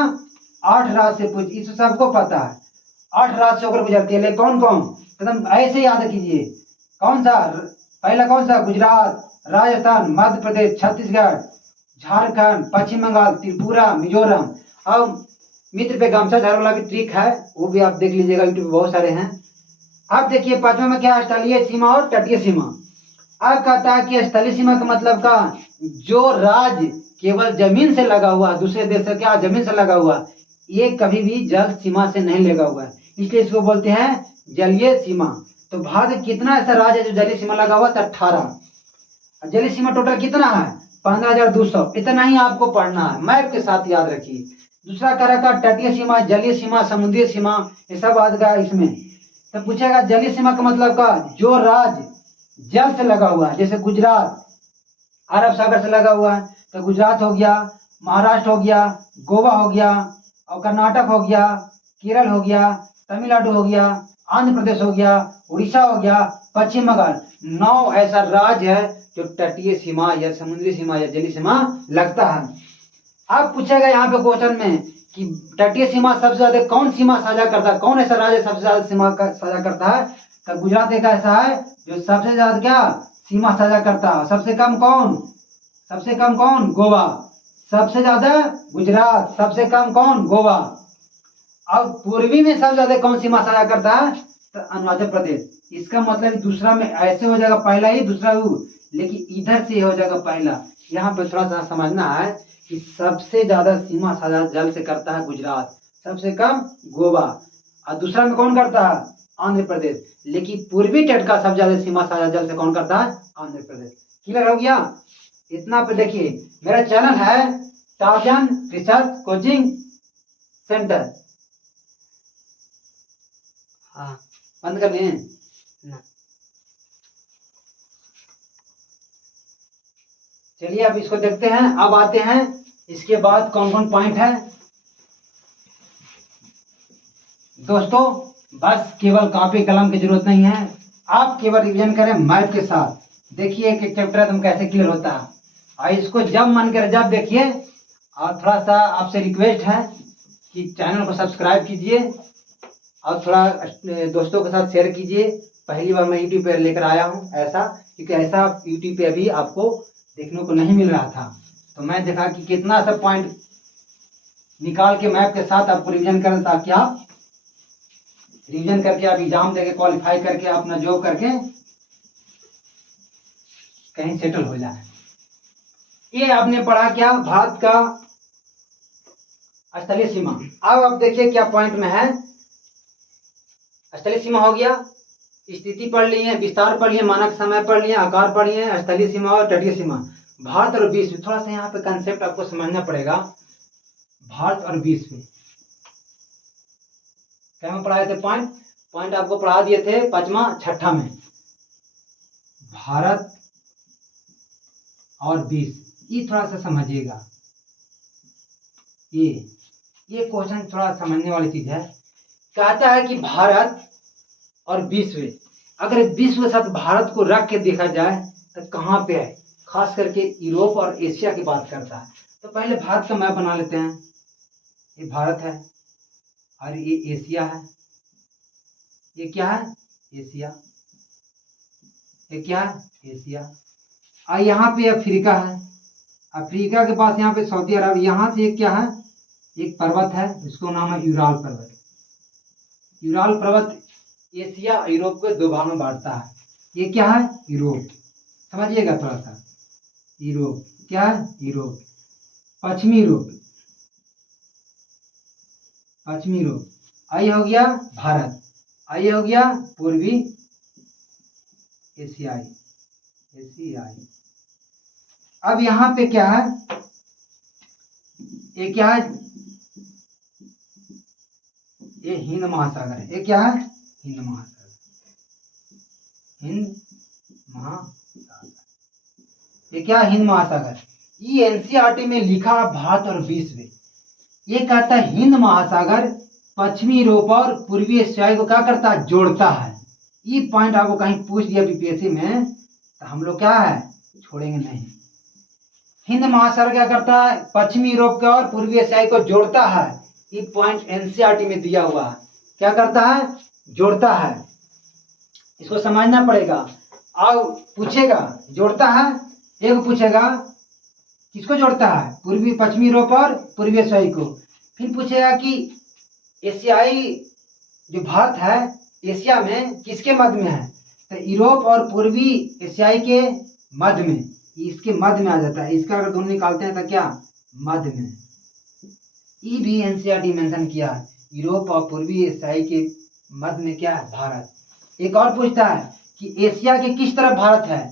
8 राज्य से। पूछ, इस सबको पता है 8 राज्य से होकर गुजरती है। लेकिन कौन कौन? एकदम ऐसे याद कीजिए। कौन सा? पहला कौन सा? गुजरात, राजस्थान, मध्य प्रदेश, छत्तीसगढ़, झारखंड, पश्चिम बंगाल, त्रिपुरा, मिजोरम। अब मित्र पे गमछा झाड़ वाला भी ट्रिक है, वो भी आप देख लीजिएगा, यूट्यूब पे बहुत सारे हैं। अब देखिए पांचवा में क्या है? स्थलीय सीमा और तटीय सीमा। अब कहता है कि स्थलीय सीमा का मतलब का जो राज्य केवल जमीन से लगा हुआ, दूसरे देश से क्या जमीन से लगा हुआ, ये कभी भी जल सीमा से नहीं लगा हुआ है, इसलिए इसको बोलते हैं जलीय सीमा। तो भारत कितना ऐसा राज्य है जो जलीय सीमा लगा हुआ? 18। जलीय सीमा टोटल कितना है? 15,200। इतना ही आपको पढ़ना है, मैप के साथ याद रखिए। दूसरा कह रखा तटीय सीमा, जलीय सीमा, समुद्रीय सीमा, ये सब आ गया इसमें। तो पूछेगा जलीय सीमा का मतलब का जो राज्य जल से लगा हुआ है, जैसे गुजरात अरब सागर से लगा हुआ है, तो गुजरात हो गया, महाराष्ट्र हो गया, गोवा हो गया, और कर्नाटक हो गया, केरल हो गया, तमिलनाडु हो गया, आंध्र प्रदेश हो गया, उड़ीसा हो गया, पश्चिम बंगाल। 9 ऐसा राज्य है जो तटीय सीमा या समुद्री सीमा या जलीय सीमा लगता है। अब पूछेगा यहाँ पे क्वेश्चन में कि तटीय सीमा सबसे ज्यादा कौन सीमा साझा करता है? कौन ऐसा राज्य सबसे ज्यादा सीमा साझा करता है? तो गुजरात एक ऐसा है जो सबसे ज्यादा क्या सीमा साझा करता है। सबसे कम कौन? सबसे कम कौन? गोवा। सबसे ज्यादा गुजरात, सबसे कम कौन? गोवा। अब पूर्वी में सबसे ज्यादा कौन सीमा साझा करता है? तो अरुणाचल प्रदेश। इसका मतलब दूसरा में ऐसे हो जाएगा पहला ही, दूसरा लेकिन इधर से हो जाएगा पहला। यहाँ पे थोड़ा सा समझना है कि सबसे ज्यादा सीमा साझा जल से करता है गुजरात, सबसे कम गोवा, और दूसरा में कौन करता है? आंध्र प्रदेश। लेकिन पूर्वी तट का सबसे ज्यादा सीमा साझा जल से कौन करता है? आंध्र प्रदेश। क्लियर हो गया? इतना पे देखिए, मेरा चैनल है टार्जन रिसर्च कोचिंग सेंटर। हाँ, बंद कर दिए ना। चलिए अब इसको देखते हैं। अब आते हैं इसके बाद कौन कौन पॉइंट है दोस्तों। बस केवल कॉपी कलम की जरूरत नहीं है, आप केवल रिवीजन करें मैप के साथ। देखिए एक एक चैप्टर तुम कैसे क्लियर होता है, और इसको जब मन करे जब देखिए। और थोड़ा सा आपसे रिक्वेस्ट है कि चैनल को सब्सक्राइब कीजिए और थोड़ा दोस्तों के साथ शेयर कीजिए। पहली बार मैं यूट्यूब पे लेकर आया हूँ ऐसा, क्योंकि ऐसा यूट्यूब पे अभी आपको देखने को नहीं मिल रहा था। तो मैं देखा कि कितना सा पॉइंट निकाल के मैप के साथ आपको रिवीजन करें, ताकि आप रिवीजन करके आप एग्जाम देके क्वालिफाई करके अपना जॉब करके कहीं सेटल हो जाए। ये आपने पढ़ा क्या? भारत का स्थलीय सीमा। अब आप देखिए क्या पॉइंट में है। स्थलीय सीमा हो गया, स्थिति पढ़ लिए, विस्तार पढ़ लिए, मानक समय पढ़ लिए, आकार पढ़ लिए, स्थलीय सीमा और तटीय सीमा। भारत और विश्व, थोड़ा सा यहाँ पे कंसेप्ट आपको समझना पड़ेगा। भारत और विश्व क्या में पढ़ाए थे? पॉइंट आपको पढ़ा दिए थे पांचवा छठा में। भारत और विश्व, ये थोड़ा सा समझिएगा। ये क्वेश्चन थोड़ा समझने वाली चीज है। कहता है कि भारत और विश्व, अगर विश्व के साथ भारत को रख के देखा जाए तो कहाँ पे है? खास करके यूरोप और एशिया की बात करता है। तो पहले भारत का मैप बना लेते हैं। ये भारत है और ये एशिया है। ये क्या है? एशिया। ये क्या है? एशिया। और यहाँ पे अफ्रीका है। अफ्रीका के पास यहाँ पे सऊदी अरब। यहाँ से एक क्या है? एक पर्वत है, इसको नाम है यूराल पर्वत। यूराल पर्वत एशिया और यूरोप को 2 भागों में बांटता है। ये क्या है? यूरोप। समझिएगा थोड़ा सा। यूरोप क्या है? यूरोप, पश्चिमी यूरोप, पश्चिमी यूरोप। आई हो गया भारत, आई हो गया पूर्वी एशियाई, एशियाई। अब यहाँ पे क्या है? ये क्या है? ये हिंद महासागर है। ये क्या है? हिंद महासागर, हिंद महासागर। ये क्या, हिंद महासागर। ये एनसीईआरटी में लिखा भारत और विश्व, ये कहता है हिंद महासागर पश्चिमी यूरोप और पूर्वी एशिया को क्या करता है, जोड़ता है। ये पॉइंट आपको कहीं पूछ दिया बीपीएससी में तो हम लोग क्या है, छोड़ेंगे नहीं। हिंद महासागर क्या करता है, पश्चिमी यूरोप का और पूर्वी एशिया को जोड़ता है। ये पॉइंट एनसीईआरटी में दिया हुआ है। क्या करता है, जोड़ता है। इसको समझना पड़ेगा। आओ पूछेगा, जोड़ता है, एक पूछेगा किसको जोड़ता है, पूर्वी पश्चिमी यूरोप और पूर्वी एशियाई को। फिर पूछेगा कि एशियाई जो भारत है एशिया में किसके मध्य में है, तो यूरोप और पूर्वी एशियाई के मध्य में, इसके मध्य में आ जाता है। इसका अगर दोनों निकालते हैं तो क्या, मध्य में। ये भी एनसीईआरटी मेंशन किया है, यूरोप और पूर्वी एशियाई के मध्य में क्या है, भारत। एक और पूछता है कि एशिया के किस तरफ भारत है,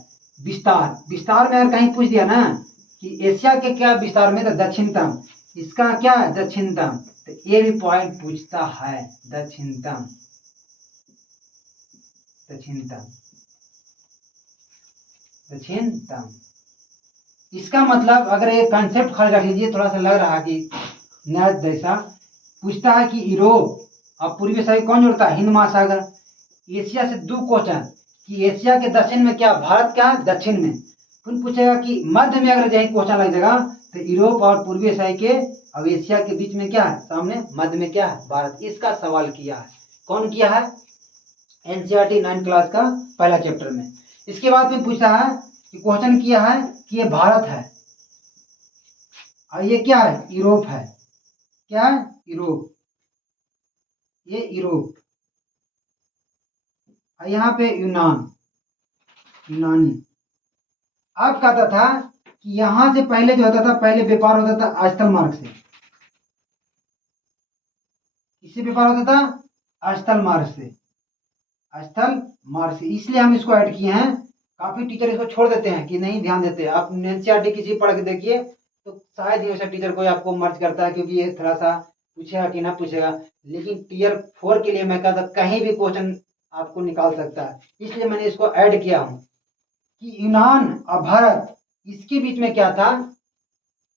विस्तार। विस्तार में अगर कहीं पूछ दिया ना कि एशिया के क्या विस्तार में, तो दक्षिणतम। इसका क्या है, दक्षिणतम। तो ये भी पॉइंट पूछता है, दक्षिणतम, दक्षिणतम, दक्षिणतम। इसका मतलब अगर ये कॉन्सेप्ट खड़ा कर लीजिए, थोड़ा सा लग रहा कि नया जैसा। पूछता है कि यूरोप और पूर्वी एशिया कौन जोड़ता है, हिंद महासागर। एशिया से दो क्वेश्चन कि एशिया के दक्षिण में क्या, भारत क्या है, दक्षिण में। फिर पूछेगा कि मध्य में अगर यही क्वेश्चन लग जाएगा तो यूरोप और पूर्वी एशिया के और एशिया के बीच में क्या है, सामने मध्य में क्या है, भारत। इसका सवाल किया है, कौन किया है, एनसीईआरटी 9 क्लास का पहला चैप्टर में। इसके बाद फिर पूछा है कि क्वेश्चन किया है कि ये भारत है और ये क्या है, यूरोप है। क्या है, यूरोप, ये यूरोप। और यहाँ पे यूनान, यूनानी। अब कहता था कि यहां से पहले जो होता था, पहले व्यापार होता था स्थल मार्ग से। किससे व्यापार होता था, स्थल मार्ग से, स्थल मार्ग से। इसलिए हम इसको ऐड किए हैं। काफी टीचर इसको छोड़ देते हैं कि नहीं ध्यान देते। आप एनसीईआरटी किसी पढ़ के देखिए तो शायद ही ऐसा टीचर कोई आपको मर्ज करता है, क्योंकि ये थोड़ा सा पूछेगा कि ना पूछेगा। लेकिन टीयर 4 के लिए मैं कहता कहीं भी क्वेश्चन आपको निकाल सकता है, इसलिए मैंने इसको ऐड किया हूं कि यूनान और भारत इसके बीच में क्या था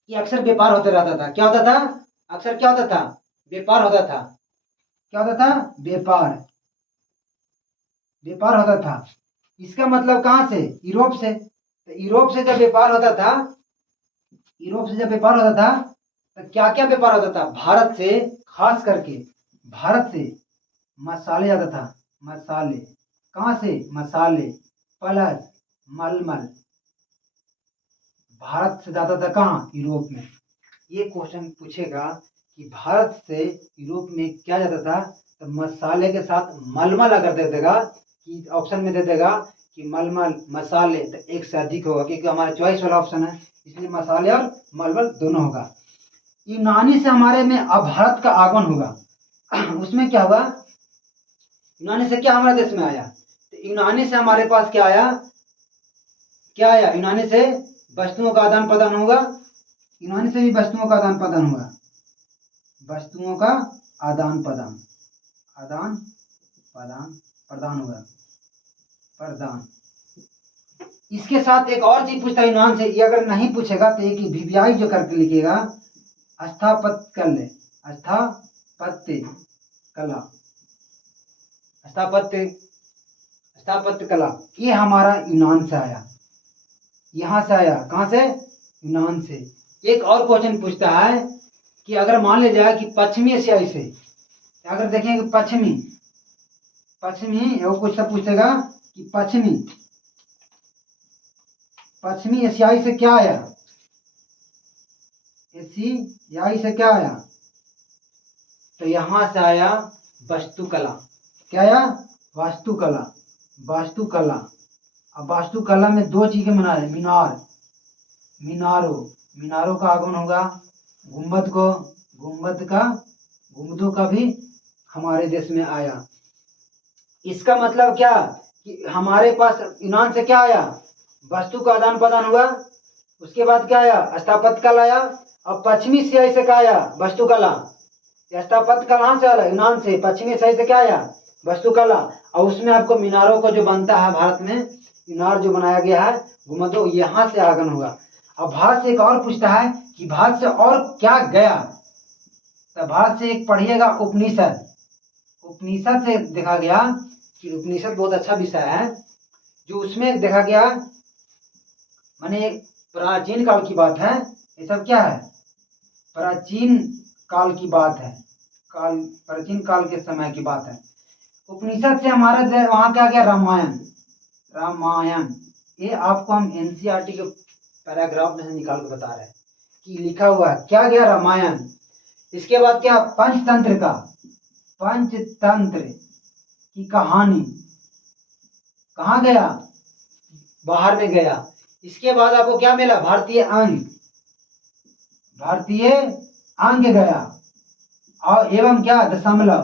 कि अक्सर व्यापार होते रहता था। क्या होता था, अक्सर क्या होता था, व्यापार होता था। क्या होता था, व्यापार, व्यापार होता था। इसका मतलब कहां से, यूरोप से। तो यूरोप से जब व्यापार होता था, यूरोप से जब व्यापार होता था तो क्या क्या व्यापार होता था, भारत से, खास करके भारत से मसाले आता था, मसाले। कहां से, मसाले प्लस मलमल, भारत से जाता था कहाँ, यूरोप में। ये क्वेश्चन पूछेगा कि भारत से यूरोप में क्या जाता था, तो मसाले के साथ मलमल अगर दे देगा, कि ऑप्शन में दे देगा कि मलमल मसाले, तो एक से अधिक होगा, क्योंकि हमारा चॉइस वाला ऑप्शन है, इसलिए मसाले और मलमल दोनों होगा। यूनानी से हमारे में अब भारत का आगमन होगा। उसमें क्या हुआ, यूनानी से क्या हमारे देश में आया, तो यूनानी से हमारे पास क्या आया, क्या आया, यूनानी से वस्तुओं का आदान प्रदान होगा। यूनानी से भी वस्तुओं का आदान प्रदान होगा, वस्तुओं का आदान प्रदान, आदान प्रदान, प्रदान होगा, प्रदान। इसके साथ एक और चीज पूछता है यूनान से। ये अगर नहीं पूछेगा तो एक वीवीआई जो करके लिखिएगा, स्थापत्य कला, स्थापत्य कला, स्थापत्य, स्थापत्य कला। ये हमारा यूनान से आया, यहां से आया, कहां से, यूनान से। एक और क्वेश्चन पूछता है कि अगर मान लिया जाए कि पश्चिमी एशियाई से, अगर देखेंगे पश्चिमी, पश्चिमी वो कुछ पूछेगा कि पश्चिमी, पश्चिमी एशियाई से क्या आया, एशियाई से क्या आया, तो यहां से आया वास्तुकला। क्या आया, वास्तुकला, वास्तुकला। अब वास्तुकला में दो चीजें बना है, मीनार, मीनारों, मीनारों का आगमन होगा, गुम्बद को, गुम्बद का, गुम्बदों का भी हमारे देश में आया। इसका मतलब क्या कि हमारे पास यूनान से क्या आया, वस्तु का आदान प्रदान हुआ। उसके बाद क्या आया, स्थापत्य कला आया। और पश्चिमी एशियाई से क्या आया, वस्तु कला। स्थापत्य कला से आया यूनान से, पश्चिमी एशियाई से क्या आया, वस्तु कला। और उसमें आपको मीनारों को जो बनता है भारत में, इनार जो बनाया गया है भूमध्य यहाँ से आगमन होगा। अब भारत से एक और पूछता है कि भारत से और क्या गया, तो भारत से एक पढ़िएगा उपनिषद। उपनिषद से देखा गया कि उपनिषद बहुत अच्छा विषय है, जो उसमें देखा गया माने प्राचीन काल की बात है। ये सब क्या है, प्राचीन काल की बात है, प्राचीन काल के समय की बात है। उपनिषद से हमारा वहां क्या गया, रामायण। रामायण ये आपको हम एनसीईआरटी के पैराग्राफ में से निकाल के बता रहे हैं कि लिखा हुआ है क्या गया, रामायण। इसके बाद क्या, पंचतंत्र का, पंचतंत्र की कहानी कहाँ गया, बाहर में गया। इसके बाद आपको क्या मिला, भारतीय अंग, भारतीय अंग गया, और एवं क्या, दशमलव,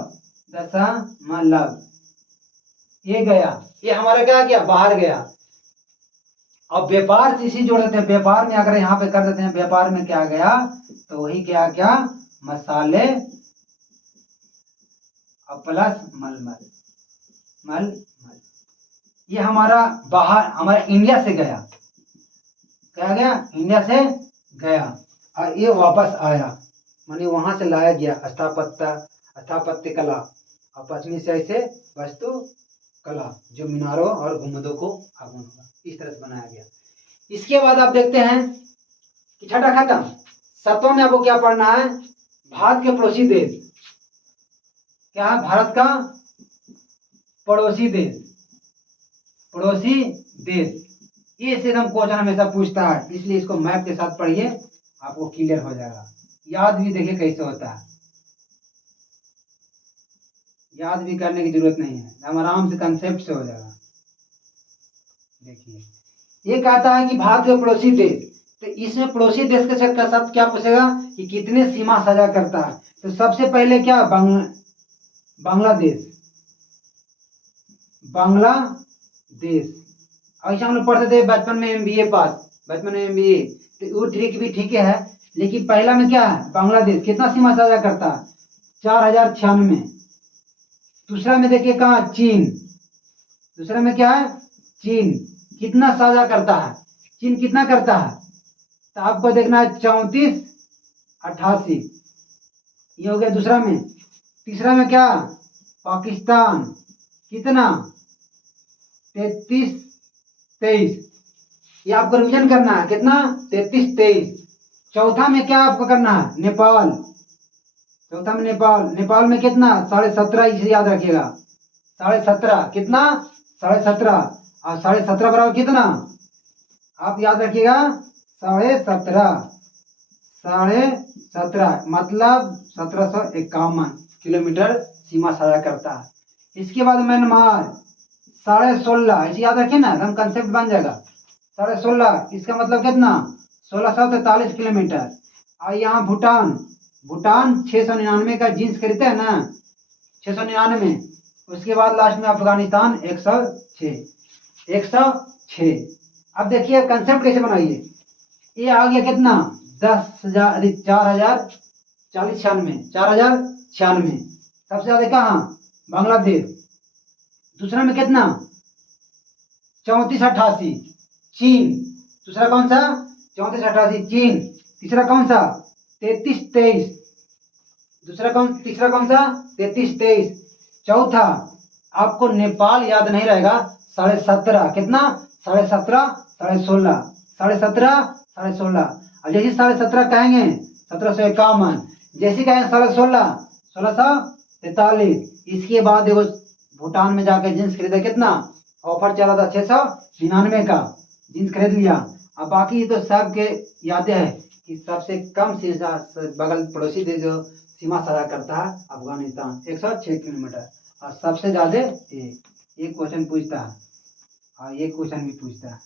दशमलव ये गया, ये हमारा क्या गया, बाहर गया। अब व्यापार से इसी जोड़ देते हैं, व्यापार में अगर यहाँ पे कर देते हैं, व्यापार में क्या गया, तो वही क्या क्या, मसाले और प्लस मलमल, मलमल। ये हमारा बाहर, हमारा इंडिया से गया, क्या गया, इंडिया से गया, और ये वापस आया, माने वहां से लाया गया स्थापत्य कला और पश्चिमी से ऐसे वास्तु कला, जो मीनारों और गुंबदों को आगमन हुआ, इस तरह से बनाया गया। इसके बाद आप देखते हैं कि छठा खत्म, सातवां में आपको क्या पढ़ना है, भारत के पड़ोसी देश, क्या है, भारत का पड़ोसी देश, पड़ोसी देश। ये से हम क्वेश्चन हमेशा पूछता है, इसलिए इसको मैप के साथ पढ़िए, आपको क्लियर हो जाएगा। याद भी देखिए कैसे होता है, याद भी करने की जरूरत नहीं है, हम आराम से कंसेप्ट से हो जाएगा। देखिए ये कहता है कि भारत के पड़ोसी देश, तो इसमें पड़ोसी देश के साथ क्या पूछेगा कि कितने सीमा साझा करता है। तो सबसे पहले क्या, बांग्लादेश, बांग्लादेश। ऐसा हम लोग पढ़ते थे बचपन में, एमबीए पास, बचपन में एमबीए, तो वो ट्रिक भी ठीक है, लेकिन पहला में क्या है, बांग्लादेश कितना सीमा साझा करता है, 4096। दूसरा में देखिए कहा, चीन, दूसरा में क्या है, चीन कितना साझा करता है, चीन कितना करता है, तो आपको देखना है 3488, ये हो गया दूसरा में। तीसरा में क्या, पाकिस्तान कितना, 3323, ये आपको रिवीजन करना है, कितना, 3323। चौथा में क्या आपको करना है, नेपाल, चौथा में नेपाल, नेपाल में कितना, 17.5, इसे याद रखिएगा, 17.5 कितना, 17.5, और 17.5 बराबर कितना, आप याद रखिएगा, 17.5, 17.5 मतलब 1751 किलोमीटर सीमा साझा करता है। इसके बाद म्यांमार 16.5, इसे याद रखिए ना, एकदम कंसेप्ट बन जाएगा, 16.5, इसका मतलब कितना, 1643 किलोमीटर। और यहाँ भूटान, भूटान 699 का जींस खरीदते हैं ना, 699। उसके बाद लास्ट में अफगानिस्तान 106। अब देखिए कंसेप्ट कैसे बनाइए, ये आ गया कितना, 10,000, 4096, सबसे ज्यादा कहाँ, बांग्लादेश। दूसरा में कितना, 3488, चीन। दूसरा कौन सा, 3488 चीन। तीसरा कौन सा, 3323। तीसरा कौन सा, 3323। चौथा आपको नेपाल याद नहीं रहेगा, 17.5 कितना, 17.5, 16.5, 17.5, और जैसे 17.5 कहेंगे 1751, जैसे कहेंगे 16.5, 1643। इसके बाद देखो भूटान में जाकर जींस खरीदा, कितना ऑफर चला था, 699 का जींस खरीद लिया। अब बाकी तो सब के यादें है कि सबसे कम सीमा बगल पड़ोसी देश जो सीमा साझा करता है, अफगानिस्तान 106 किलोमीटर, और सबसे ज्यादा एक क्वेश्चन पूछता है, और एक क्वेश्चन भी पूछता है।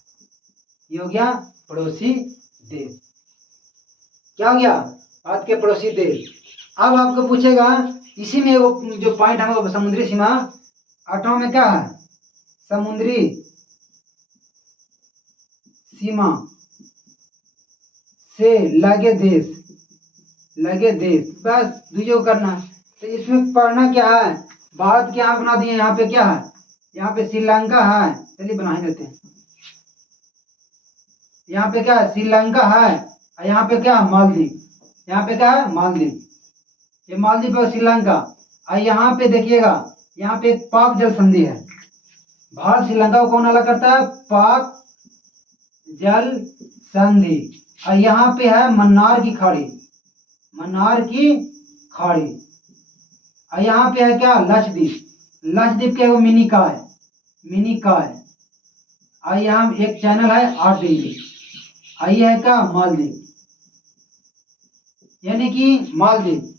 ये हो गया पड़ोसी देश, क्या हो गया, भारत के पड़ोसी देश। अब आपको पूछेगा इसी में वो जो पॉइंट है वो समुद्री सीमा, 8वां में क्या है, समुद्री सीमा से लगे देश, लगे देश, बस दुइयो करना है। तो इसमें पढ़ना क्या है, भारत के यहाँ बना दिए, यहाँ पे क्या है, यहाँ पे श्रीलंका है, चलिए बना ही देते हैं, यहाँ पे क्या है, श्रीलंका है, और यहाँ पे क्या है, मालदीव। यहाँ पे क्या है, मालदीव। ये मालदीव और श्रीलंका। और यहाँ पे देखिएगा, यहाँ पे एक पाक जल संधि है। भारत श्रीलंका को कौन अलग करता है, पाक जल संधि। और यहाँ पे है मन्नार की खाड़ी, मन्नार की खाड़ी। और यहाँ पे है क्या, लक्षद्वीप। लक्षद्वीप के वो मिनिकॉय, मिनिकॉय। और यहाँ एक चैनल है 8 डिग्री। और ये है क्या, मालदीव, यानी कि मालदीव।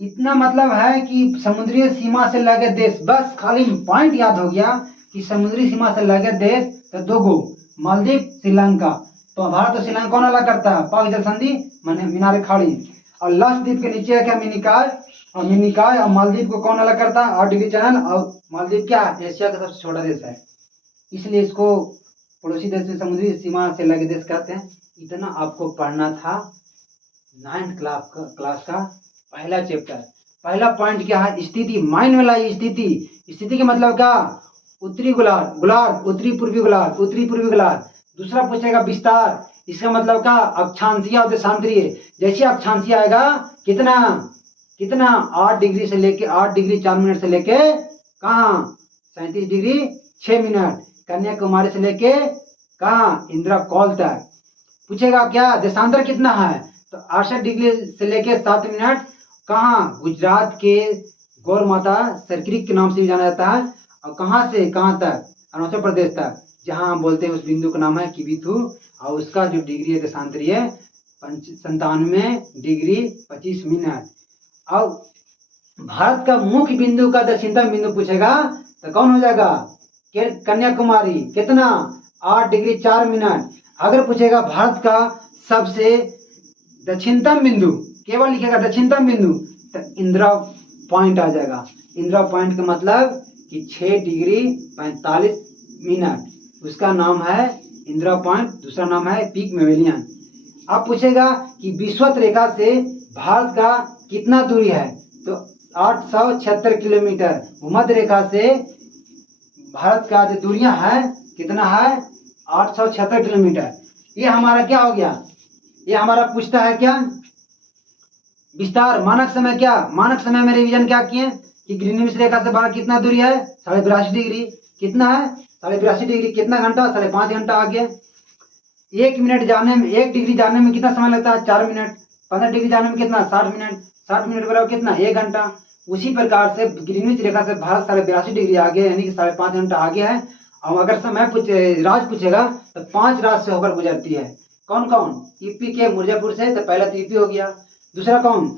इतना मतलब है कि समुद्री सीमा से लगे देश, बस खाली पॉइंट याद हो गया कि समुद्री सीमा से लगे देश तो दो गो, मालदीव, श्रीलंका। तो भारत और श्रीलंका कौन अलग करता है, पाक जल संधि, मीनार खाड़ी। और लक्षद्वीप के नीचे है क्या, मिनिकॉय। और मिनिकॉय और मालदीव को कौन अलग करता है, 8 डिग्री चैनल। और मालदीव क्या, एशिया का सबसे छोटा देश है, इसलिए इसको पड़ोसी देश में समुद्री सीमा से लगे देश कहते हैं। इतना आपको पढ़ना था 9th क्लास का पहला चैप्टर। पहला पॉइंट क्या है, स्थिति। माइंड में लाई स्थिति। स्थिति के मतलब क्या, उत्तरी गोलार्ध, गोलार्ध, उत्तरी पूर्वी गोलार्ध, उत्तरी पूर्वी गोलार्ध। दूसरा पूछेगा विस्तार, इसका मतलब क्या, अक्षांशीय और देशांतरीय। जैसे अक्षांशीय आएगा कितना, कितना 8 डिग्री से लेके 8 डिग्री 4 मिनट से लेके कहाँ 37 डिग्री 6 मिनट, कन्याकुमारी से लेके कहाँ इंदिरा कॉल तक। पूछेगा क्या, देशांतर कितना है, तो 68 डिग्री से लेके 7 मिनट कहाँ, गुजरात के गौर माता सरक्रिक के नाम से भी जाना जाता है। और कहाँ से कहाँ तक, अरुणाचल प्रदेश तक, जहाँ हम बोलते हैं उस बिंदु का नाम है किबिथु। और उसका जो डिग्री है देशांतरीय 97 डिग्री 25 मिनट। और भारत का मुख्य बिंदु का दक्षिणतम बिंदु पूछेगा तो कौन हो जाएगा, कन्याकुमारी, कितना 8 डिग्री 4 मिनट। अगर पूछेगा भारत का सबसे दक्षिणतम बिंदु, केवल लिखेगा दक्षिणतम बिंदु, तो इंदिरा पॉइंट आ जाएगा। इंदिरा पॉइंट का मतलब कि 6 डिग्री 45 मिनट, उसका नाम है इंदिरा पॉइंट, दूसरा नाम है पीक मेवेलियन। अब पूछेगा कि विषुवत रेखा से भारत का कितना दूरी है, तो 876 किलोमीटर। भूमध्य रेखा से भारत का जो दूरियां है कितना है, 876 किलोमीटर। ये हमारा क्या हो गया, ये हमारा पूछता है क्या, विस्तार। मानक समय क्या, मानक समय में रिवीजन क्या किए कि ग्रीनिच रेखा से भारत कितना दूरी है, 82.5 डिग्री। कितना है, 82.5 डिग्री। कितना घंटा, 5.5 घंटा आगे। 1 मिनट जाने में, 1 डिग्री जाने में कितना समय लगता है, 4 मिनट। 15 डिग्री जाने में कितना, 60 मिनट। 60 मिनट बराबर कितना, 1 घंटा। उसी प्रकार से ग्रीनिच रेखा से भारत 82.5 डिग्री आगे, यानी कि 5.5 घंटा आगे है। और अगर समय राज पूछेगा तो 5 राज्य से होकर गुजरती है। कौन कौन, यूपी के मिर्जापुर से, तो पहला तो यूपी हो गया। दूसरा कौन,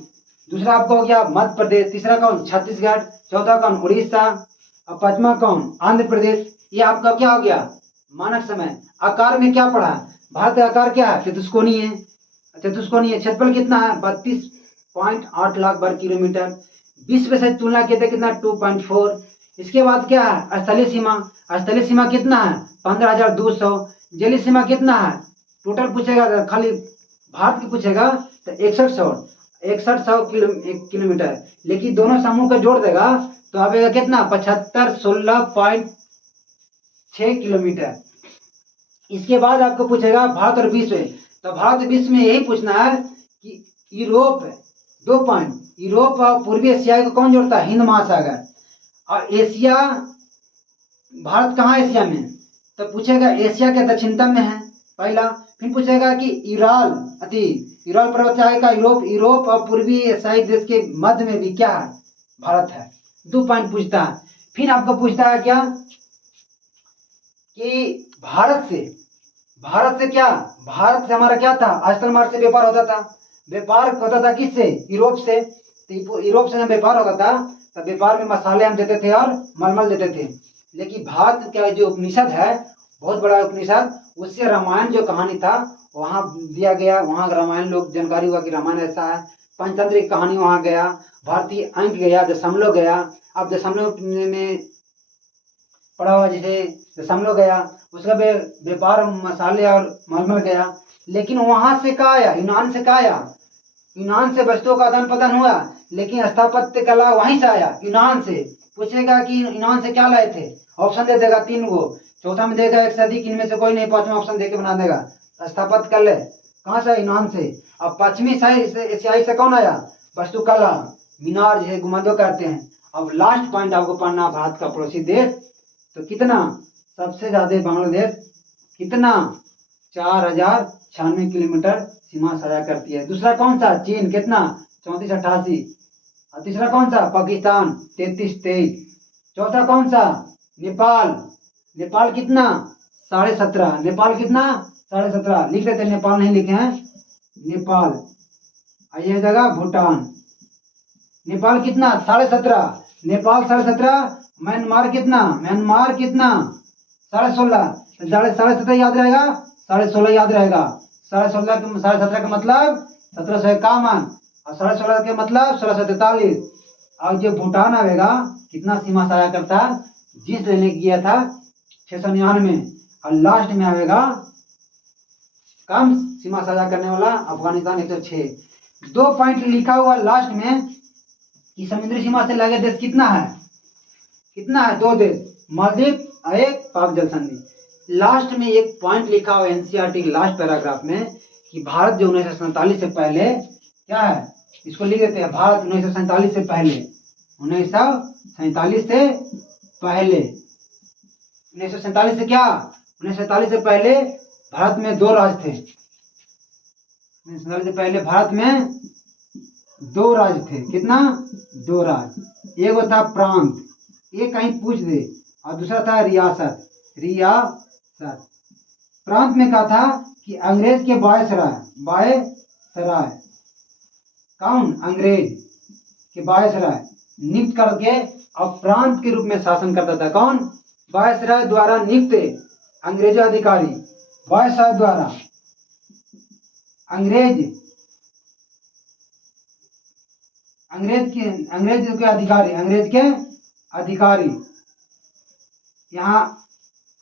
दूसरा आपका हो गया मध्य प्रदेश। तीसरा कौन, छत्तीसगढ़। चौथा कौन, उड़ीसा। और पांचवा कौन, आंध्र प्रदेश। ये आपका क्या हो गया, मानक समय। आकार में क्या पढ़ा, भारत का आकार क्या है, चतुष्कोणीय है। चतुष्कोणीय। क्षेत्रफल कितना है, 32.8 लाख वर्ग किलोमीटर। विश्व से तुलना किया कितना, 2.4। इसके बाद क्या है, स्थलीय सीमा। स्थलीय सीमा कितना है, 15,200। जलीय सीमा कितना है, टोटल पूछेगा, खाली भारत की पूछेगा तो 6100 किलोमीटर। लेकिन दोनों समूह को जोड़ देगा तो आएगा कितना, 7516.6 किलोमीटर। इसके बाद आपको पूछेगा भारत और विश्व। तो भारत और विश्व में यही पूछना है कि यूरोप, 2 पॉइंट, यूरोप और पूर्वी एशिया को कौन जोड़ता है, हिंद महासागर। और एशिया, भारत कहाँ एशिया में, तो पूछेगा एशिया के दक्षिणतम में है पहला। फिर पूछेगा कि यूराल पर्वत से आगे का यूरोप, यूरोप और पूर्वी एशियाई देश के मध्य में भी क्या है, भारत है। 2 पॉइंट पूछता है। फिर आपको पूछता है क्या कि भारत से क्या, भारत से हमारा क्या था, स्थल मार्ग से व्यापार होता था। व्यापार होता था किससे, यूरोप से। तो यूरोप से जब व्यापार होता था तब व्यापार में मसाले हम देते थे और मलमल देते थे। लेकिन भारत का जो उपनिषद है, बहुत बड़ा उपनिषद, उससे रामायण जो कहानी था वहां दिया गया। वहां रामायण लोग जानकारी हुआ कि रामायण ऐसा है। पंचतंत्र की कहानी वहां गया, भारतीय अंक गया, दशमलव गया। अब दशमलव में पड़ा हुआ जैसे दशमलव गया, उसका व्यापार मसाले और मलमल गया। लेकिन वहां से कहा आया, यूनान से कहा आया, यूनान से वस्तुओं का आदान प्रदान हुआ। लेकिन स्थापत्य कला वहीं से आया, यूनान से। पूछेगा कि यूनान से क्या लाए थे, ऑप्शन दे देगा 3 गो चौथा में देगा एक से अधिक, इनमें से कोई नहीं, पांचवा ऑप्शन देके बना देगा। स्थापित कर ले, कहाँ से? यूनान से। अब पश्चिमी एशियाई से कौन आया? वास्तुकला, मीनार जिसे गुंबदों कहते हैं। अब लास्ट पॉइंट आपको पढ़ना, भारत का पड़ोसी देश तो कितना? सबसे ज्यादा बांग्लादेश कितना? 4096 किलोमीटर सीमा साझा करती है। दूसरा कौन सा? चीन, कितना? 3488। और तीसरा कौन सा? पाकिस्तान, 3323। चौथा कौन सा? नेपाल, नेपाल कितना? 17.5। नेपाल कितना? 17.5। लिख लेते हैं, नेपाल नहीं लिखे हैं, नेपाल। और यह जगह भूटान। नेपाल कितना? 17.5। नेपाल 17.5। म्यांमार कितना? म्यांमार कितना? 16.5। 17.5 याद रहेगा, 16.5 याद रहेगा। 16.5 का मतलब 1751, और 16.5 के मतलब 1643। और जो भूटान आएगा कितना सीमा साझा करता है? जिस लेने किया था 699, और लास्ट में आएगा कम सीमा साझा करने वाला अफगानिस्तान 106। 2 पॉइंट लिखा हुआ लास्ट में कि समुद्री सीमा से लगे देश कितना है? कितना है? 2 देश, मालदीव और एक पाक जल संधि। लास्ट में एक पॉइंट लिखा हुआ एनसीईआरटी के लास्ट पैराग्राफ में कि भारत जो 1947 से पहले क्या है, इसको लिख देते हैं, भारत 1947 से पहले, 1947 से पहले, 1947 से क्या? 1947 से पहले भारत में 2 राज्य थे। 1947 से पहले भारत में 2 राज्य थे। कितना? 2 राज्य। एक था प्रांत, ये कहीं पूछ दे, और दूसरा था रियासत, रियासत। प्रांत में कहा था कि अंग्रेज के वायसराय, वायसराय कौन? अंग्रेज के वायसराय नियुक्त करके अब प्रांत के रूप में शासन करता था। कौन? वायसराय द्वारा नियुक्त अंग्रेज अधिकारी, वायसराय द्वारा अंग्रेज के अधिकारी, अंग्रेज के अधिकारी यहाँ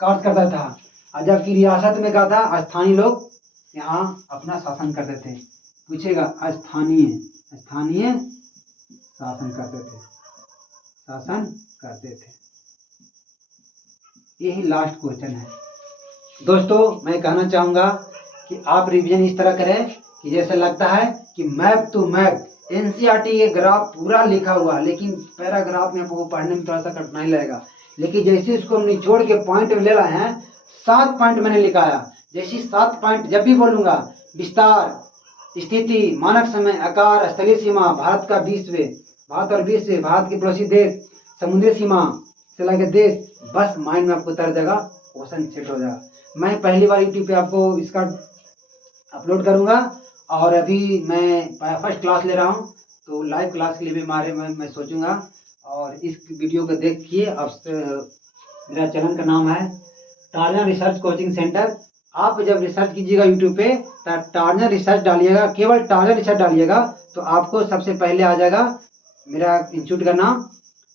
कार्य करता था। और जबकि रियासत में कहा था स्थानीय लोग यहाँ अपना शासन करते थे। पूछेगा स्थानीय, स्थानीय शासन करते थे, शासन करते थे। यही लास्ट क्वेश्चन है। दोस्तों मैं कहना चाहूंगा कि आप रिवीजन इस तरह करें कि जैसे लगता है कि मैप टू मैप एनसीईआरटी ये ग्राफ पूरा लिखा हुआ, लेकिन पैराग्राफ में आपको पढ़ने में थोड़ा सा कठिनाई लगेगा। लेकिन जैसे इसको निचोड़ के पॉइंट ले लाए हैं, 7 पॉइंट मैंने लिखाया। जैसे 7 पॉइंट जब भी बोलूंगा, विस्तार, स्थिति, मानक समय, आकार, स्थलीय सीमा, भारत का विश्व, भारत और विश्व, भारत के पड़ोसी देश, समुद्री सीमा से लगे देश, बस माइंड में आपको उतर जाएगा, क्वेश्चन सेट हो जाएगा। मैं पहली बार यूट्यूब पे आपको इसका अपलोड करूंगा, और अभी मैं फर्स्ट क्लास ले रहा हूं, तो लाइव क्लास के लिए भी मैं सोचूंगा। और इस वीडियो को देखिए। अब मेरा चैनल का नाम है टार्जन रिसर्च कोचिंग सेंटर। आप जब रिसर्च कीजिएगा यूट्यूब पे तो टार्जन रिसर्च डालिएगा, केवल टार्जन रिसर्च डालिएगा तो आपको सबसे पहले आ जाएगा मेरा इंस्टीट्यूट का नाम,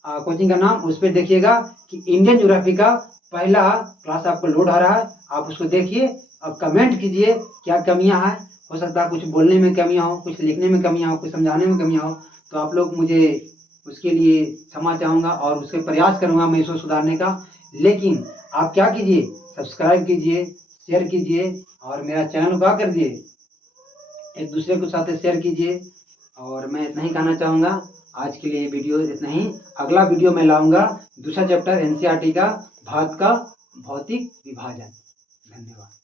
कोचिंग का नाम। उस पर देखिएगा कि इंडियन ज्योग्राफी का पहला क्लास आपको लोड आ रहा है, आप उसको देखिए और कमेंट कीजिए क्या कमियां हैं। हो सकता है कुछ बोलने में कमियां हो, कुछ लिखने में कमियां हो, कुछ समझाने में कमियां हो, तो आप लोग मुझे उसके लिए क्षमा चाहूँगा और उसके प्रयास करूँगा मैं इसको सुधारने का। लेकिन आप क्या कीजिए, सब्सक्राइब कीजिए, शेयर कीजिए, और मेरा चैनल को कर दिए, एक दूसरे के साथ शेयर कीजिए। और मैं इतना ही कहना चाहूँगा, आज के लिए वीडियो इतना ही। अगला वीडियो मैं लाऊंगा दूसरा चैप्टर एनसीईआरटी का, भारत का भौतिक विभाजन। धन्यवाद।